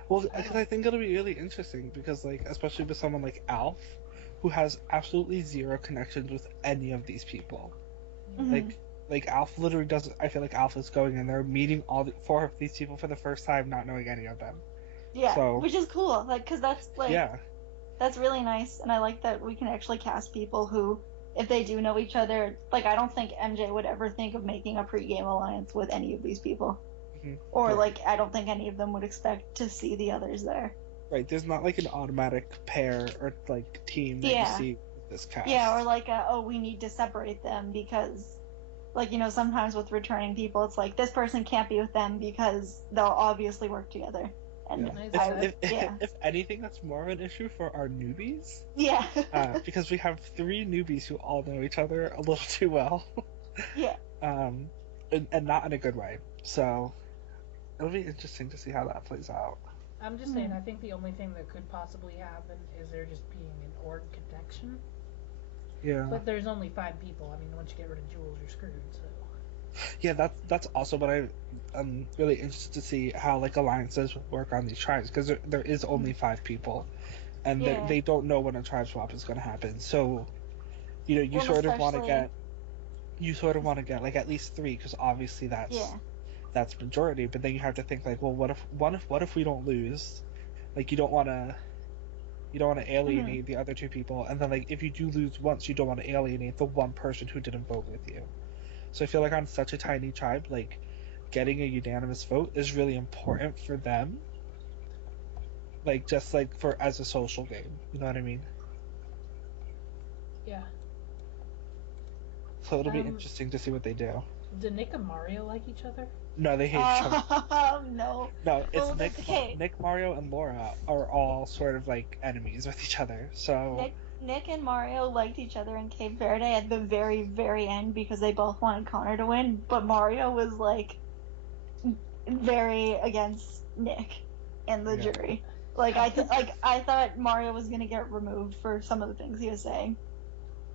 Well, I think it'll be really interesting because, especially with someone like Alf, who has absolutely zero connections with any of these people. Mm-hmm. Alf literally doesn't. I feel like Alf is going in there, meeting all 4 of these people for the first time, not knowing any of them. Yeah, so, which is cool. Because that's that's really nice, and I like that we can actually cast people who, if they do know each other, I don't think MJ would ever think of making a pre-game alliance with any of these people. Or I don't think any of them would expect to see the others there. Right, there's not an automatic pair or team that you see with this cast. Yeah, or we need to separate them because sometimes with returning people it's this person can't be with them because they'll obviously work together. And if anything, that's more of an issue for our newbies. Yeah. Because we have 3 newbies who all know each other a little too well. Yeah. And not in a good way. So it'll be interesting to see how that plays out. I'm just saying, I think the only thing that could possibly happen is there just being an org connection. Yeah. But there's only 5 people. I mean, once you get rid of Jules, you're screwed. So. Yeah, that's also what I'm really interested to see how alliances work on these tribes, because there is only 5 people, and they don't know when a tribe swap is going to happen. So, you sort of want to get at least 3, because obviously that's majority. But then you have to think well, what if we don't lose? You don't want to alienate the other 2 people, and then if you do lose once, you don't want to alienate the one person who didn't vote with you. So I feel on such a tiny tribe, getting a unanimous vote is really important for them. Just for as a social game, you know what I mean? Yeah. So it'll be interesting to see what they do. Do Nick and Mario like each other? No, they hate each other. No. No, it's Well, okay. Nick, Mario, and Laura are all sort of like enemies with each other. So Nick and Mario liked each other in Cape Verde at the very, very end because they both wanted Connor to win, but Mario was like very against Nick and the jury. Like I thought Mario was gonna get removed for some of the things he was saying.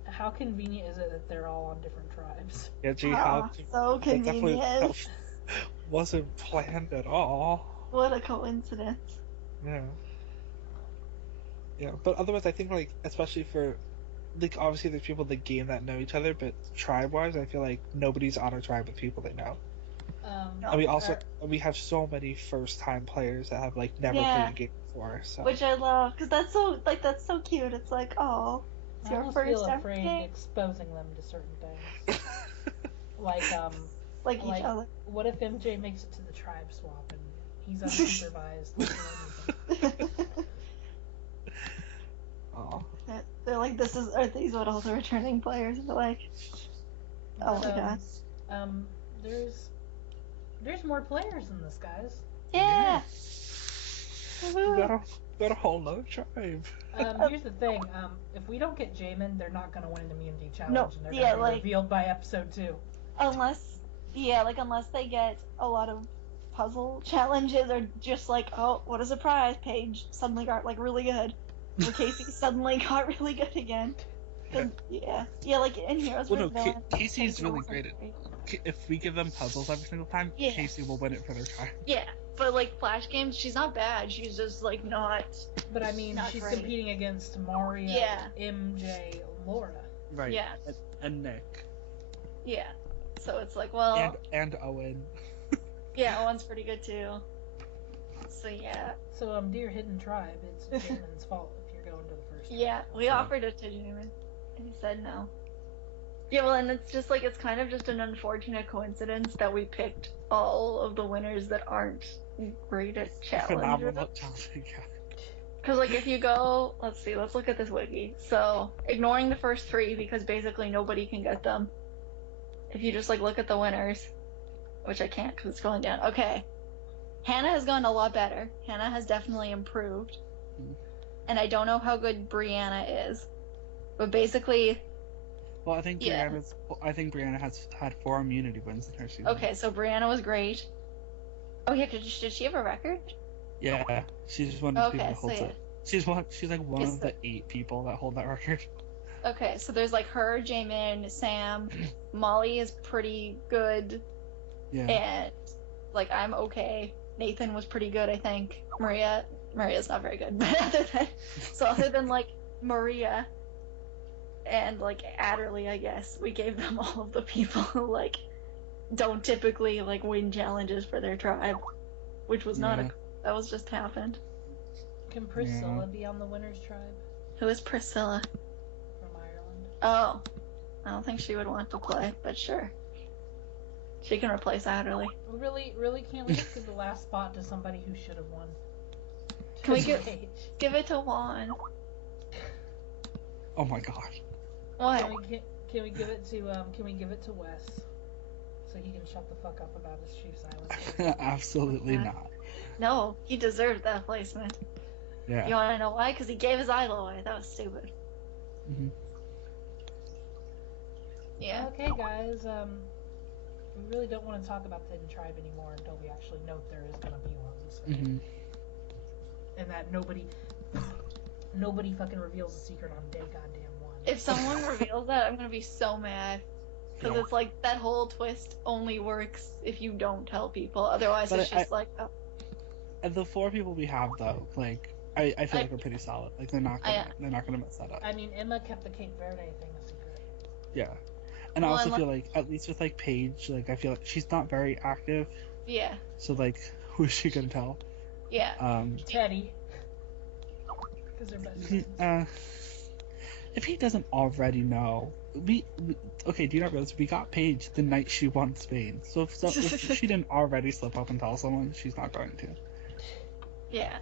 How convenient is it that they're all on different tribes? yeah, gee, So that definitely convenient. wasn't planned at all. What a coincidence. Yeah. Yeah, but otherwise, I think like especially for like obviously there's people in the game that know each other, but tribe-wise, I feel like nobody's on a tribe with people they know. No. And we have so many first-time players that have like never played a game before. So. Which I love because that's so cute. It's like, oh, it's I your almost first feel ever afraid game. exposing them to certain things. like Like each other. what if MJ makes it to the tribe swap and he's unsupervised? Aw. They're like, are these what all the returning players are like? Oh my god. There's more players in this, guys. Yeah. Got a whole nother tribe. Here's the thing. If we don't get Jamin, they're not gonna win the immunity challenge, No, and they're yeah, gonna be like- revealed by episode 2. Unless they get a lot of puzzle challenges or just like, oh, what a surprise, Paige suddenly got like really good. Or Casey suddenly got really good again. Yeah, like in Heroes Well, vs. no, Villains, Casey's really also great at. If we give them puzzles every single time, Yeah. Casey will win it for their tribe. Yeah, but like Flash games, she's not bad. She's just like not. But I mean, Not she's great. competing against Mario, Yeah. MJ, Laura. Right. Yeah. And Nick. Yeah. So it's like, well, And Owen. yeah, Owen's pretty good too. So yeah. So, dear hidden tribe, it's Jamin's fault if you're going to the first. Yeah, we So- offered it to Jamin, and he said no. Yeah, well, and it's just like, it's kind of just an unfortunate coincidence that we picked all of the winners that aren't great at challenges. Phenomenal challenge. Yeah. Because, like, if you go, let's look at this wiki. So, ignoring the first 3, because basically nobody can get them. If you just, like, look at the winners, which I can't because it's scrolling down. Okay. Hannah has gotten a lot better. Hannah has definitely improved. And I don't know how good Brianna is. But basically, Well, I think Yeah. Brianna has had 4 immunity wins in her season. okay, so Brianna was great. Oh, yeah, did she have a record? Yeah, she's one of the people Okay, that holds so yeah. it. She's like one Is of the 8 people that hold that record. Okay, so there's like her, Jamin, Sam, Molly is pretty good, Yeah. and like I'm okay. Nathan was pretty good, I think. Maria's not very good, but other than like Maria and like Adderley, I guess we gave them all of the people who like don't typically like win challenges for their tribe, which was not Yeah. that was just happened. Can Priscilla be on the winner's tribe Who is Priscilla? from Ireland? Oh, I don't think she would want to play, but sure. She can replace Adderley. Really, can't we just give the last spot to somebody who should have won? Can we Just give- Paige. Give it to Juan. Oh my gosh. What? Can we give it to Wes so he can shut the fuck up about his chief silence? Absolutely Okay. not. No, he deserved that placement. Yeah. You want to know why? Because he gave his idol away. That was stupid. Mhm. Yeah. Okay, guys. We really don't want to talk about the hidden tribe anymore until we actually know there is gonna be one, so. Mhm. And that nobody fucking reveals the secret on day goddamn one. If someone reveals that, I'm gonna be so mad. Because Yeah. it's like that whole twist only works if you don't tell people. Otherwise, But it's just like, oh, And the 4 people we have though, like I feel like we're pretty solid. Like they're not gonna mess that up. I mean, Emma kept the Cape Verde thing a secret. Yeah. And Well, I also and feel like at least with like Paige, like I feel like she's not very active. yeah, So like who is she gonna tell? yeah. Teddy. Because they're best friends. If he doesn't already know, we okay. Do you not realize we got Paige the night she won Spain? So if she didn't already slip up and tell someone, she's not going to. Yeah.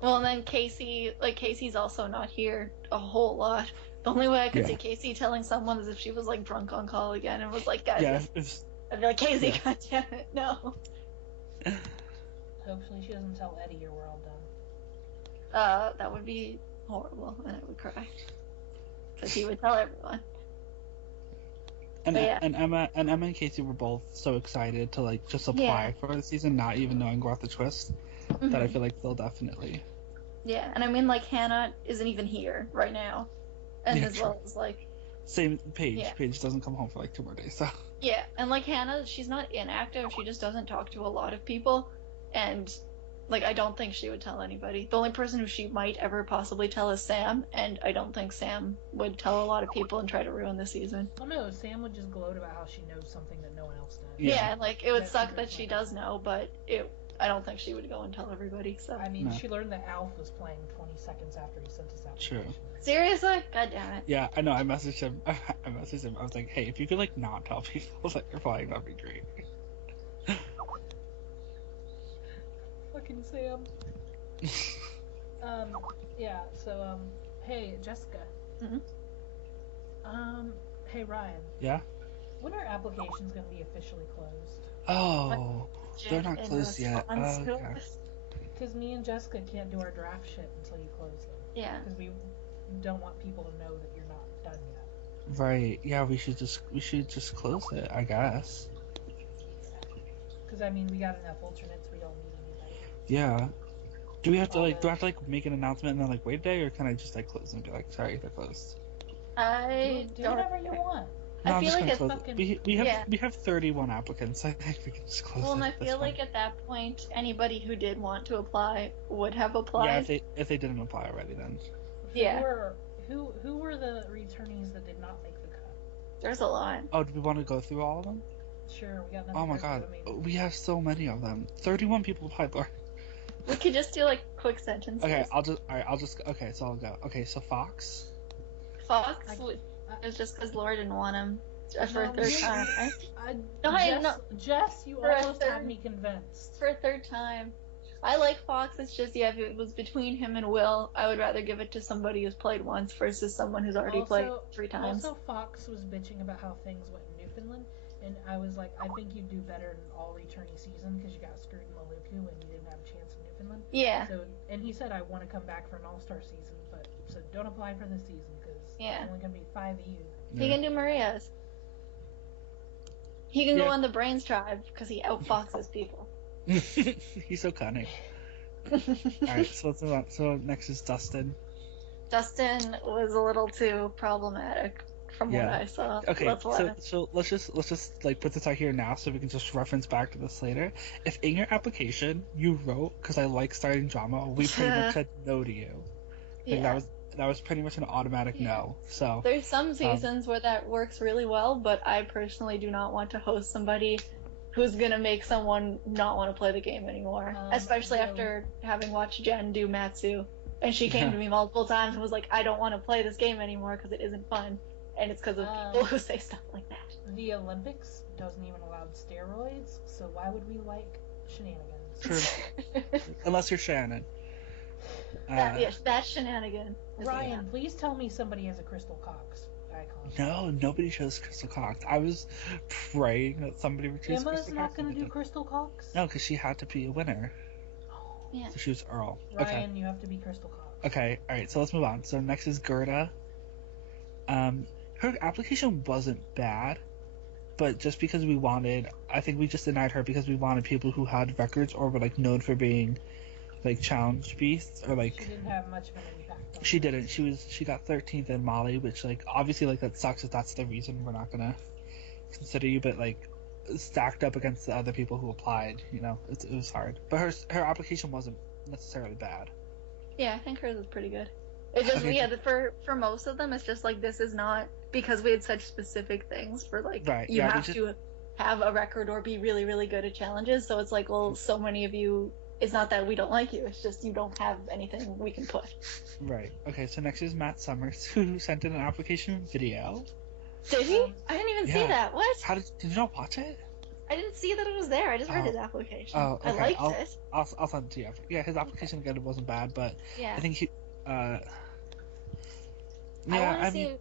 Well, and then Casey's also not here a whole lot. The only way I could Yeah. see Casey telling someone is if she was like drunk on call again and was like, guys, Yeah, this- if I'd be like, Casey, Yeah. goddammit, no. Hopefully she doesn't tell Eddie you're well done. That would be horrible, and I would cry. Because he would tell everyone. And But yeah. and Emma and Casey were both so excited to like just apply for the season, not even knowing about the twist. That I feel like they'll definitely. Yeah, and I mean, like, Hannah isn't even here right now. And Yeah, as true. well as, like... Same Paige. Yeah. Paige doesn't come home for like 2 more days, so. Yeah, and, like, Hannah, she's not inactive, she just doesn't talk to a lot of people. And, like, I don't think she would tell anybody. The only person who she might ever possibly tell is Sam, and I don't think Sam would tell a lot of people and try to ruin the season. Oh no, Sam would just gloat about how she knows something that no one else does. Yeah, like, it would That's suck super that she funny. does know, but I don't think she would go and tell everybody, so... I mean, No. she learned that Alf was playing 20 seconds after he sent his application. True. Seriously? God damn it. Yeah, I know. I messaged him. I was like, "Hey, if you could like not tell people that you're flying, that'd be great." Fucking Sam. Yeah, so, hey, Jessica. Mhm. Hey, Ryan. Yeah. When are applications going to be officially closed? Oh, they're not In closed yet. response Oh, to okay. us. Because me and Jessica can't do our draft shit until you close them. Yeah. Because we don't want people to know that you're not done yet. Right. Yeah, we should just close it, I guess. Because, I mean, we got enough alternates, we don't need anybody. Yeah. Do we have to like make an announcement and then like wait a day, or can I just like close and be like, sorry, they're closed? I Do don't... whatever you want. I No, I'm feel just like gonna it's close fucking- it. yeah. We have 31 applicants. I think we can just close Well, it. and I That's feel fine. like at that point, anybody who did want to apply would have Yeah, applied. if they didn't apply already, then. Yeah. Who were the returnees that did not make the cut? There's a lot. Oh, do we want to go through all of them? Sure, we got nothing. Oh my to do, god, I mean, we have so many of them. 31 people applied, Laura. We could just do like quick sentences. Okay, okay, so I'll go. Okay, so Fox. Fox I- it was just because Laura didn't want him for a No, third you- time, right? Jess, Jess, you For a almost had third- me convinced. For a third time. I like Fox, it's just, yeah, if it was between him and Will, I would rather give it to somebody who's played once versus someone who's already played 3 times. Also, Fox was bitching about how things went in Newfoundland, and I was like, I think you'd do better in all returnee season because you got screwed in Maluku and you didn't have a chance in Newfoundland. Yeah. So, and he said I want to come back for an all-star season, but so don't apply for this season because Yeah. there's only gonna be 5 of you. He can do Maria's. He can go Yeah. on the Brains tribe because he outfoxes people. He's so cunning. Alright, so let's move on. So next is Dustin. Dustin was a little too problematic from what Yeah. I saw. Okay, That's why. so let's just like put this out here now so we can just reference back to this later. If in your application you wrote, because I like starting drama, we pretty much said no to you. Like, Yeah. that was pretty much an automatic no. So There's some seasons where that works really well, but I personally do not want to host somebody who's gonna make someone not want to play the game anymore. Especially yeah. after having watched Jen do Matsu, and she came to me multiple times and was like, "I don't want to play this game anymore because it isn't fun," and it's because of people who say stuff like that. The Olympics doesn't even allow steroids, so why would we like shenanigans? True. Unless you're Shannon. Yes, that shenanigan. is Ryan, the- please tell me somebody has a Crystal Cox icon. No, nobody chose Crystal Cox. I was praying that somebody would choose Emma's Crystal not Cox. going and to they do didn't. Crystal Cox? No, because she had to be a winner. Yeah. So she was Earl. Ryan, you have to be Crystal Cox. Okay, alright, so let's move on. So next is Gerda. Her application wasn't bad, but just because I think we just denied her because we wanted people who had records or were like known for being like challenge beasts or She like didn't have much of an impact on she it. didn't. She got 13th in Mali, which like obviously like that sucks if that's the reason we're not gonna consider you, but like stacked up against the other people who applied, you know, it was hard. But her application wasn't necessarily bad. Yeah, I think hers is pretty good. It's just Okay. yeah, for most of them, it's just like this is not because we had such specific things for like Right, you yeah, we have just- to have a record or be really really good at challenges. So it's like, well, so many of you. It's not that we don't like you. It's just you don't have anything we can put. Right. Okay, so next is Matt Summers, who sent in an application video. Did he? I didn't even see Yeah. that. What? How did you not watch it? I didn't see that it was there. I just read Oh. his application. Oh, I okay, liked I'll- it. I'll send it to you. Yeah, his application again wasn't bad, but Yeah. I think he. I Yeah, want to I see. mean,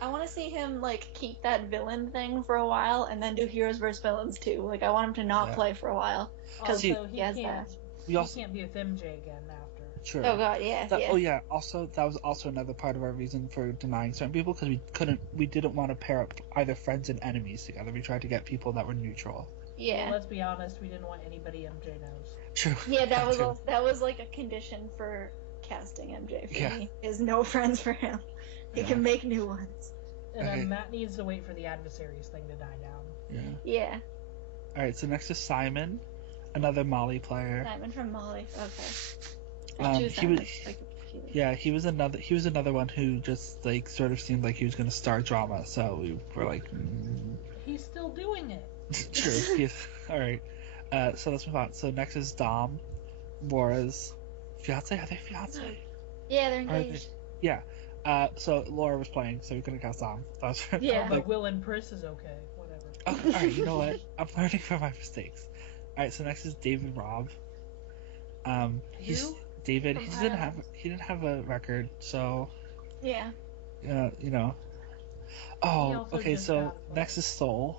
I want to see him like keep that villain thing for a while, and then do heroes versus villains too. Like I want him to not Yeah. play for a while. Also, See, he has can't. that. We He also can't be with MJ again after. true. Oh god, yeah, That, yeah. Oh yeah. Also, that was also another part of our reason for denying certain people because we didn't want to pair up either friends and enemies together. We tried to get people that were neutral. Yeah. Well, let's be honest, we didn't want anybody MJ knows. True. Yeah, that was True. that was like a condition for casting MJ for Yeah. me. Is no friends for him. He Yeah. can make new ones. And Okay. then Matt needs to wait for the adversaries thing to die down. Yeah. Yeah. All right. So next is Simon, another Molly player. Simon from Molly. Okay. Um, Choose he Simon. was- Like, a few. Yeah, he was another one who just like sort of seemed like he was gonna start drama. So we were like, He's still doing it. true. Yes. All right. So let's move on. So next is Dom, Laura's fiance. Are they fiance? Yeah, they're Are they- engaged. Yeah. So Laura was playing, so we couldn't cast Dom. That's Yeah. But Will and Pris is okay. Whatever. Okay, all right. You know what? I'm learning from my mistakes. All right. So next is David Robb. He's Who? David. From He didn't have a record, so Yeah. you know. He Oh, also okay. just So got a next is Soul.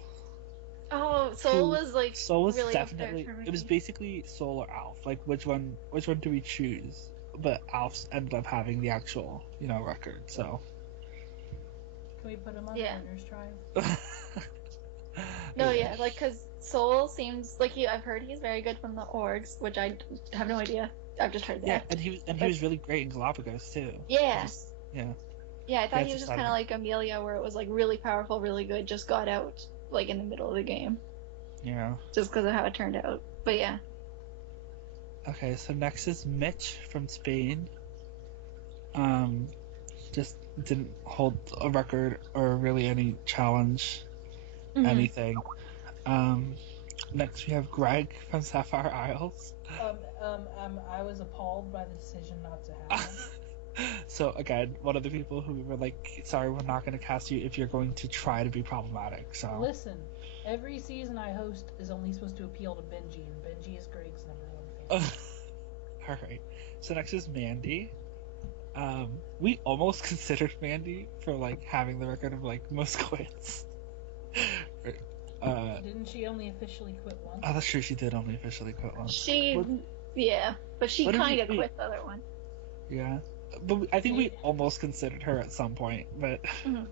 Oh, Soul Who- was like Soul was really definitely. up there for me. It was basically Soul or Alf. Like which one? Which one do we choose? But Alf's ended up having the actual, record. So. Can we put him on Yeah. Partners Tribe? No, yeah, like because Soul seems like I've heard he's very good from the orgs, which I have no idea. I've just heard that. Yeah, and he was really great in Galapagos too. Yeah. Yeah. Yeah, I thought Yeah, he was it's just kind of like Amelia, where it was like really powerful, really good, just got out like in the middle of the game, Yeah. just because of how it turned out. But yeah, Okay, so next is Mitch from Spain. Just didn't hold a record or really any challenge, Mhm. anything. Next we have Greg from Sapphire Isles. I was appalled by the decision not to have him. So again, one of the people who were like, "Sorry, we're not going to cast you if you're going to try to be problematic." So Listen, every season I host is only supposed to appeal to Benji, and Benji is Greg's #1 fan. all right. So next is Mandy. We almost considered Mandy for like having the record of like most quits. Didn't she only officially quit once? Oh, that's true. She did only officially quit once. she, yeah, but she what did kind of we- quit the other one. Yeah, but I think we almost considered her at some point, but Mhm.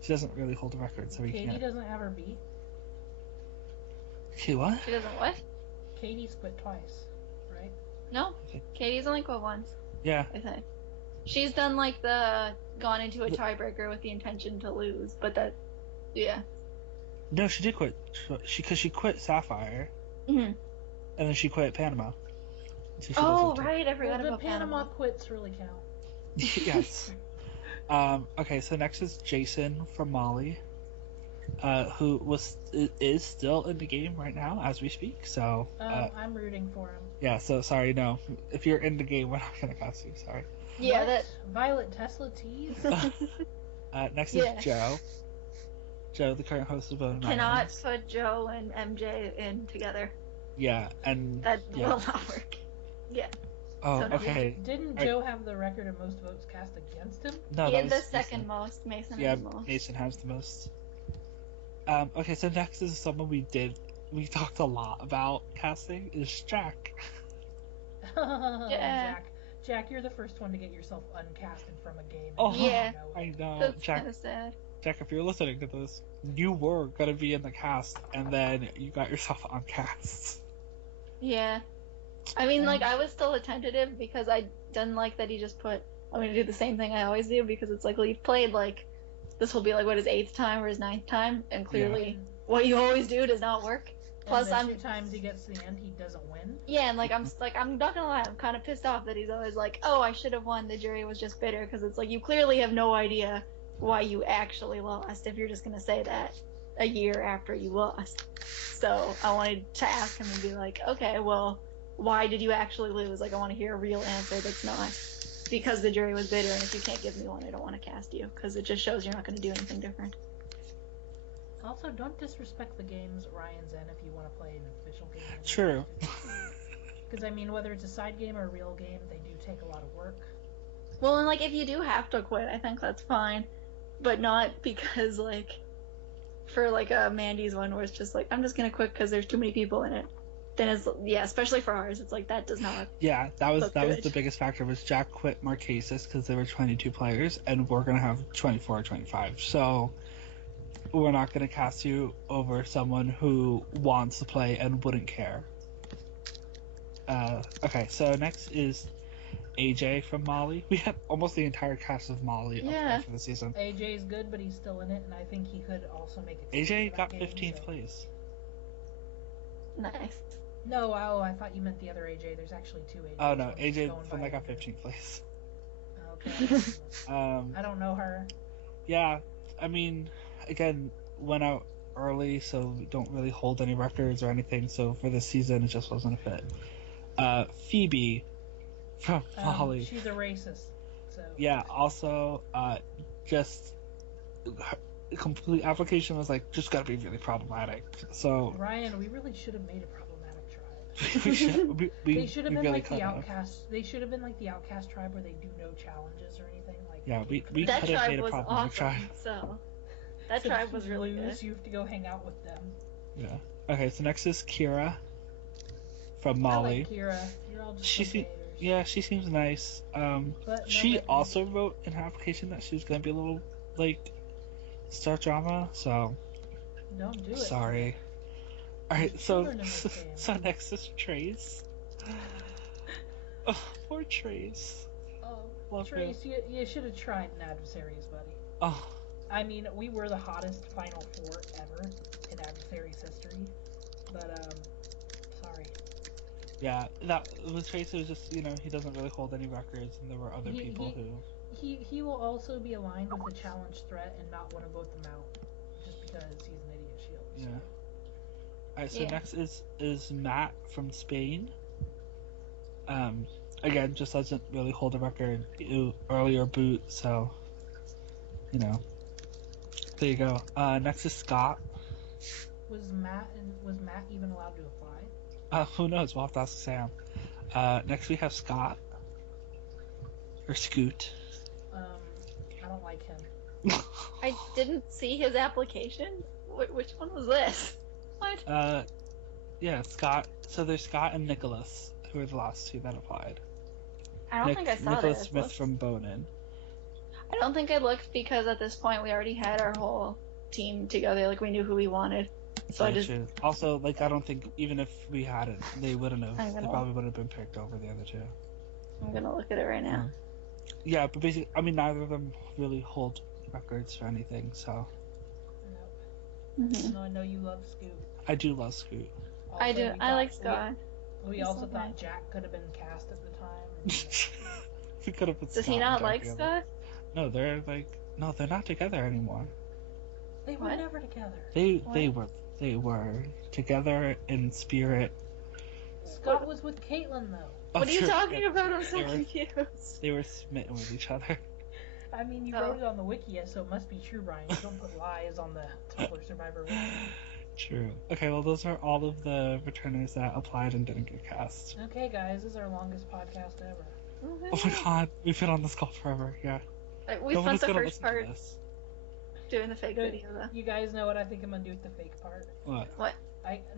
she doesn't really hold a record, so we Katie can't. doesn't have her beat. She what? She doesn't what? Katie's quit twice, right? No, Katie's only quit once, Yeah, I think. She's done like the gone into a tiebreaker with the intention to lose, but that, yeah. no, she did quit. Because she quit Sapphire, hmm and then she quit Panama. So she Oh doesn't- right, I Well, forgot the about Panama quits really count. Yes. Okay, so next is Jason from Mali, who is still in the game right now as we speak. So I'm rooting for him. yeah. So sorry, no. If you're in the game, we're not gonna cast you. Sorry. Yeah, What? that. Violet Tesla tease. Next Yeah. is Joe. Joe, the current host of Bone Cannot put Joe and MJ in together. Yeah, and That yeah. will not work. Oh, so no. okay. Didn't Right. Joe have the record of most votes cast against him? No, He that had was the Mason. second most. Mason Yeah, had the most. Mason has the most. Okay, so next is someone we talked a lot about casting is Jack. Yeah. Jack, you're the first one to get yourself uncasted from a game. Oh, Yeah. I know, That's Jack. kind of sad. Jack, if you're listening to this, you were gonna be in the cast, and then you got yourself uncast. Yeah. I mean, like, I was still tentative because I didn't like that he just put, I'm gonna do the same thing I always do because it's like, well, you've played, like, this will be, like, what, his 8th time or his 9th time? And clearly, what you always do does not work. Plus, and the I'm. 2 times he gets to the end, he doesn't win. Yeah, and, like, I'm not gonna lie, I'm kind of pissed off that he's always like, oh, I should have won, the jury was just bitter, because it's like, you clearly have no idea why you actually lost if you're just gonna say that a year after you lost. So, I wanted to ask him and be like, okay, well, why did you actually lose? Like, I want to hear a real answer that's not because the jury was bitter, and if you can't give me one, I don't want to cast you, because it just shows you're not going to do anything different. Also, don't disrespect the games Ryan's in if you want to play an official game. True. Because, I mean, whether it's a side game or a real game, they do take a lot of work. Well, and, like, if you do have to quit, I think that's fine. but not because like for like a Mandy's one where it's just like I'm just gonna quit because there's too many people in it. Then it's especially for ours, it's like that does not. Yeah, that was good. the biggest factor. Was Jack quit Marquesas because there were 22 players, and we're gonna have 24 or 25. So we're not gonna cast you over someone who wants to play and wouldn't care. Okay, so next is AJ from Molly. We had almost the entire cast of Molly apply for the season. AJ is good, but he's still in it, and I think he could also make it. AJ got 15th place. Nice. No, I thought you meant the other AJ. There's actually two AJs. Oh no, AJ from that got 15th place. Okay. I don't know her. Yeah, I mean, again, went out early, so we don't really hold any records or anything. So for this season, it just wasn't a fit. Phoebe from Molly. She's a racist. So. Yeah. Also, just complete application was like just gotta be really problematic. So Ryan, we really should have made a problematic tribe. they should have been really like the outcast. They should have been like the outcast tribe where they do no challenges or anything. Like yeah, we that could have tribe made a was problematic awesome. tribe. So that tribe was really good. You have to go hang out with them. Yeah. Okay, so next is Kira from Molly. I like Kira. You're all just yeah, she seems nice. She also wrote in her application that she was gonna be a little like start drama. So don't do it. Sorry. All right, so next is Trace. Oh, poor Trace. Oh, Trace, you should have tried an adversaries, buddy. Oh. I mean, we were the hottest Final Four ever in adversaries history, but sorry. Yeah, that with Trace. It was just he doesn't really hold any records, and there were other people who. He will also be aligned with the challenge threat and not want to vote them out, just because he's an idiot shield. So. Yeah. Alright, so next is Matt from Spain. Again, just doesn't really hold a record. Earlier boot, so there you go. Next is Scott. Was Matt even allowed to apply? Who knows? We'll have to ask Sam. Next we have Scott. Or Scoot. I don't like him. I didn't see his application. Which one was this? What? Yeah, Scott. So there's Scott and Nicholas, who are the last two that applied. I don't think I saw Nicholas that. Smith from Bonin. I don't think I looked because at this point we already had our whole team together. Like we knew who we wanted. So I just. True. Also, I don't think even if we had it, they wouldn't have. They probably would have been picked over the other two. I'm gonna look at it right now. Yeah, but basically, I mean, neither of them really hold records for anything, so. Nope. Mm-hmm. No, I know you love Scoot. I do love Scoot. Also, I do. I like Scott. We also thought Jack could have been cast at the time. We could have put. Does he not like Scott? No, they're not together anymore. They were never together. They were together in spirit. Scott was with Caitlyn though. What are you talking about? I'm so confused. They were smitten with each other. I mean, you wrote it on the wiki, so it must be true, Brian. You don't put lies on the Tumblr Survivor wiki. True. Okay, well, those are all of the returners that applied and didn't get cast. Okay, guys, this is our longest podcast ever. Oh my god, we've been on this call forever, yeah. We spent the first part doing the fake video, though. You guys know what I think I'm gonna do with the fake part? What?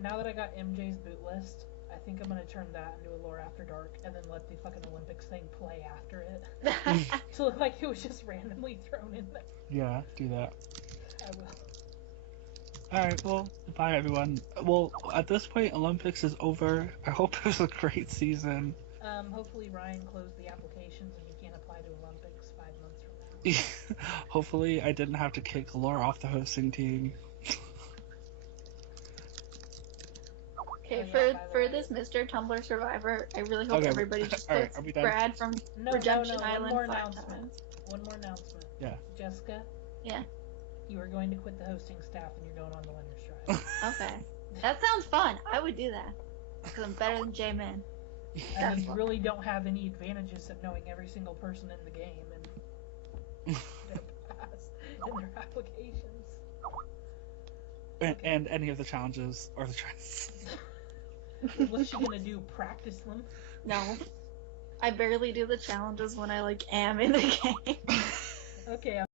Now that I got MJ's boot list, I think I'm gonna turn that into a Lore After Dark and then let the fucking Olympics thing play after it. To look like it was just randomly thrown in there. Yeah, do that. I will. Alright, well, bye everyone. Well, at this point, Olympics is over. I hope it was a great season. Hopefully Ryan closed the applications and he can apply to Olympics 5 months from now. Hopefully I didn't have to kick Laura off the hosting team. Okay, for this Mr. Tumblr Survivor, I really hope everybody just puts Brad from Redemption Island 5 times. One more announcement. Yeah. Jessica? Yeah. You are going to quit the hosting staff and you're going on the winner's tribe. Okay. That sounds fun. I would do that. Because I'm better than J-Man. And you really don't have any advantages of knowing every single person in the game and their past in their applications. And any of the challenges or the tries. What's she gonna do? Practice them? No. I barely do the challenges when I am in the game. Okay.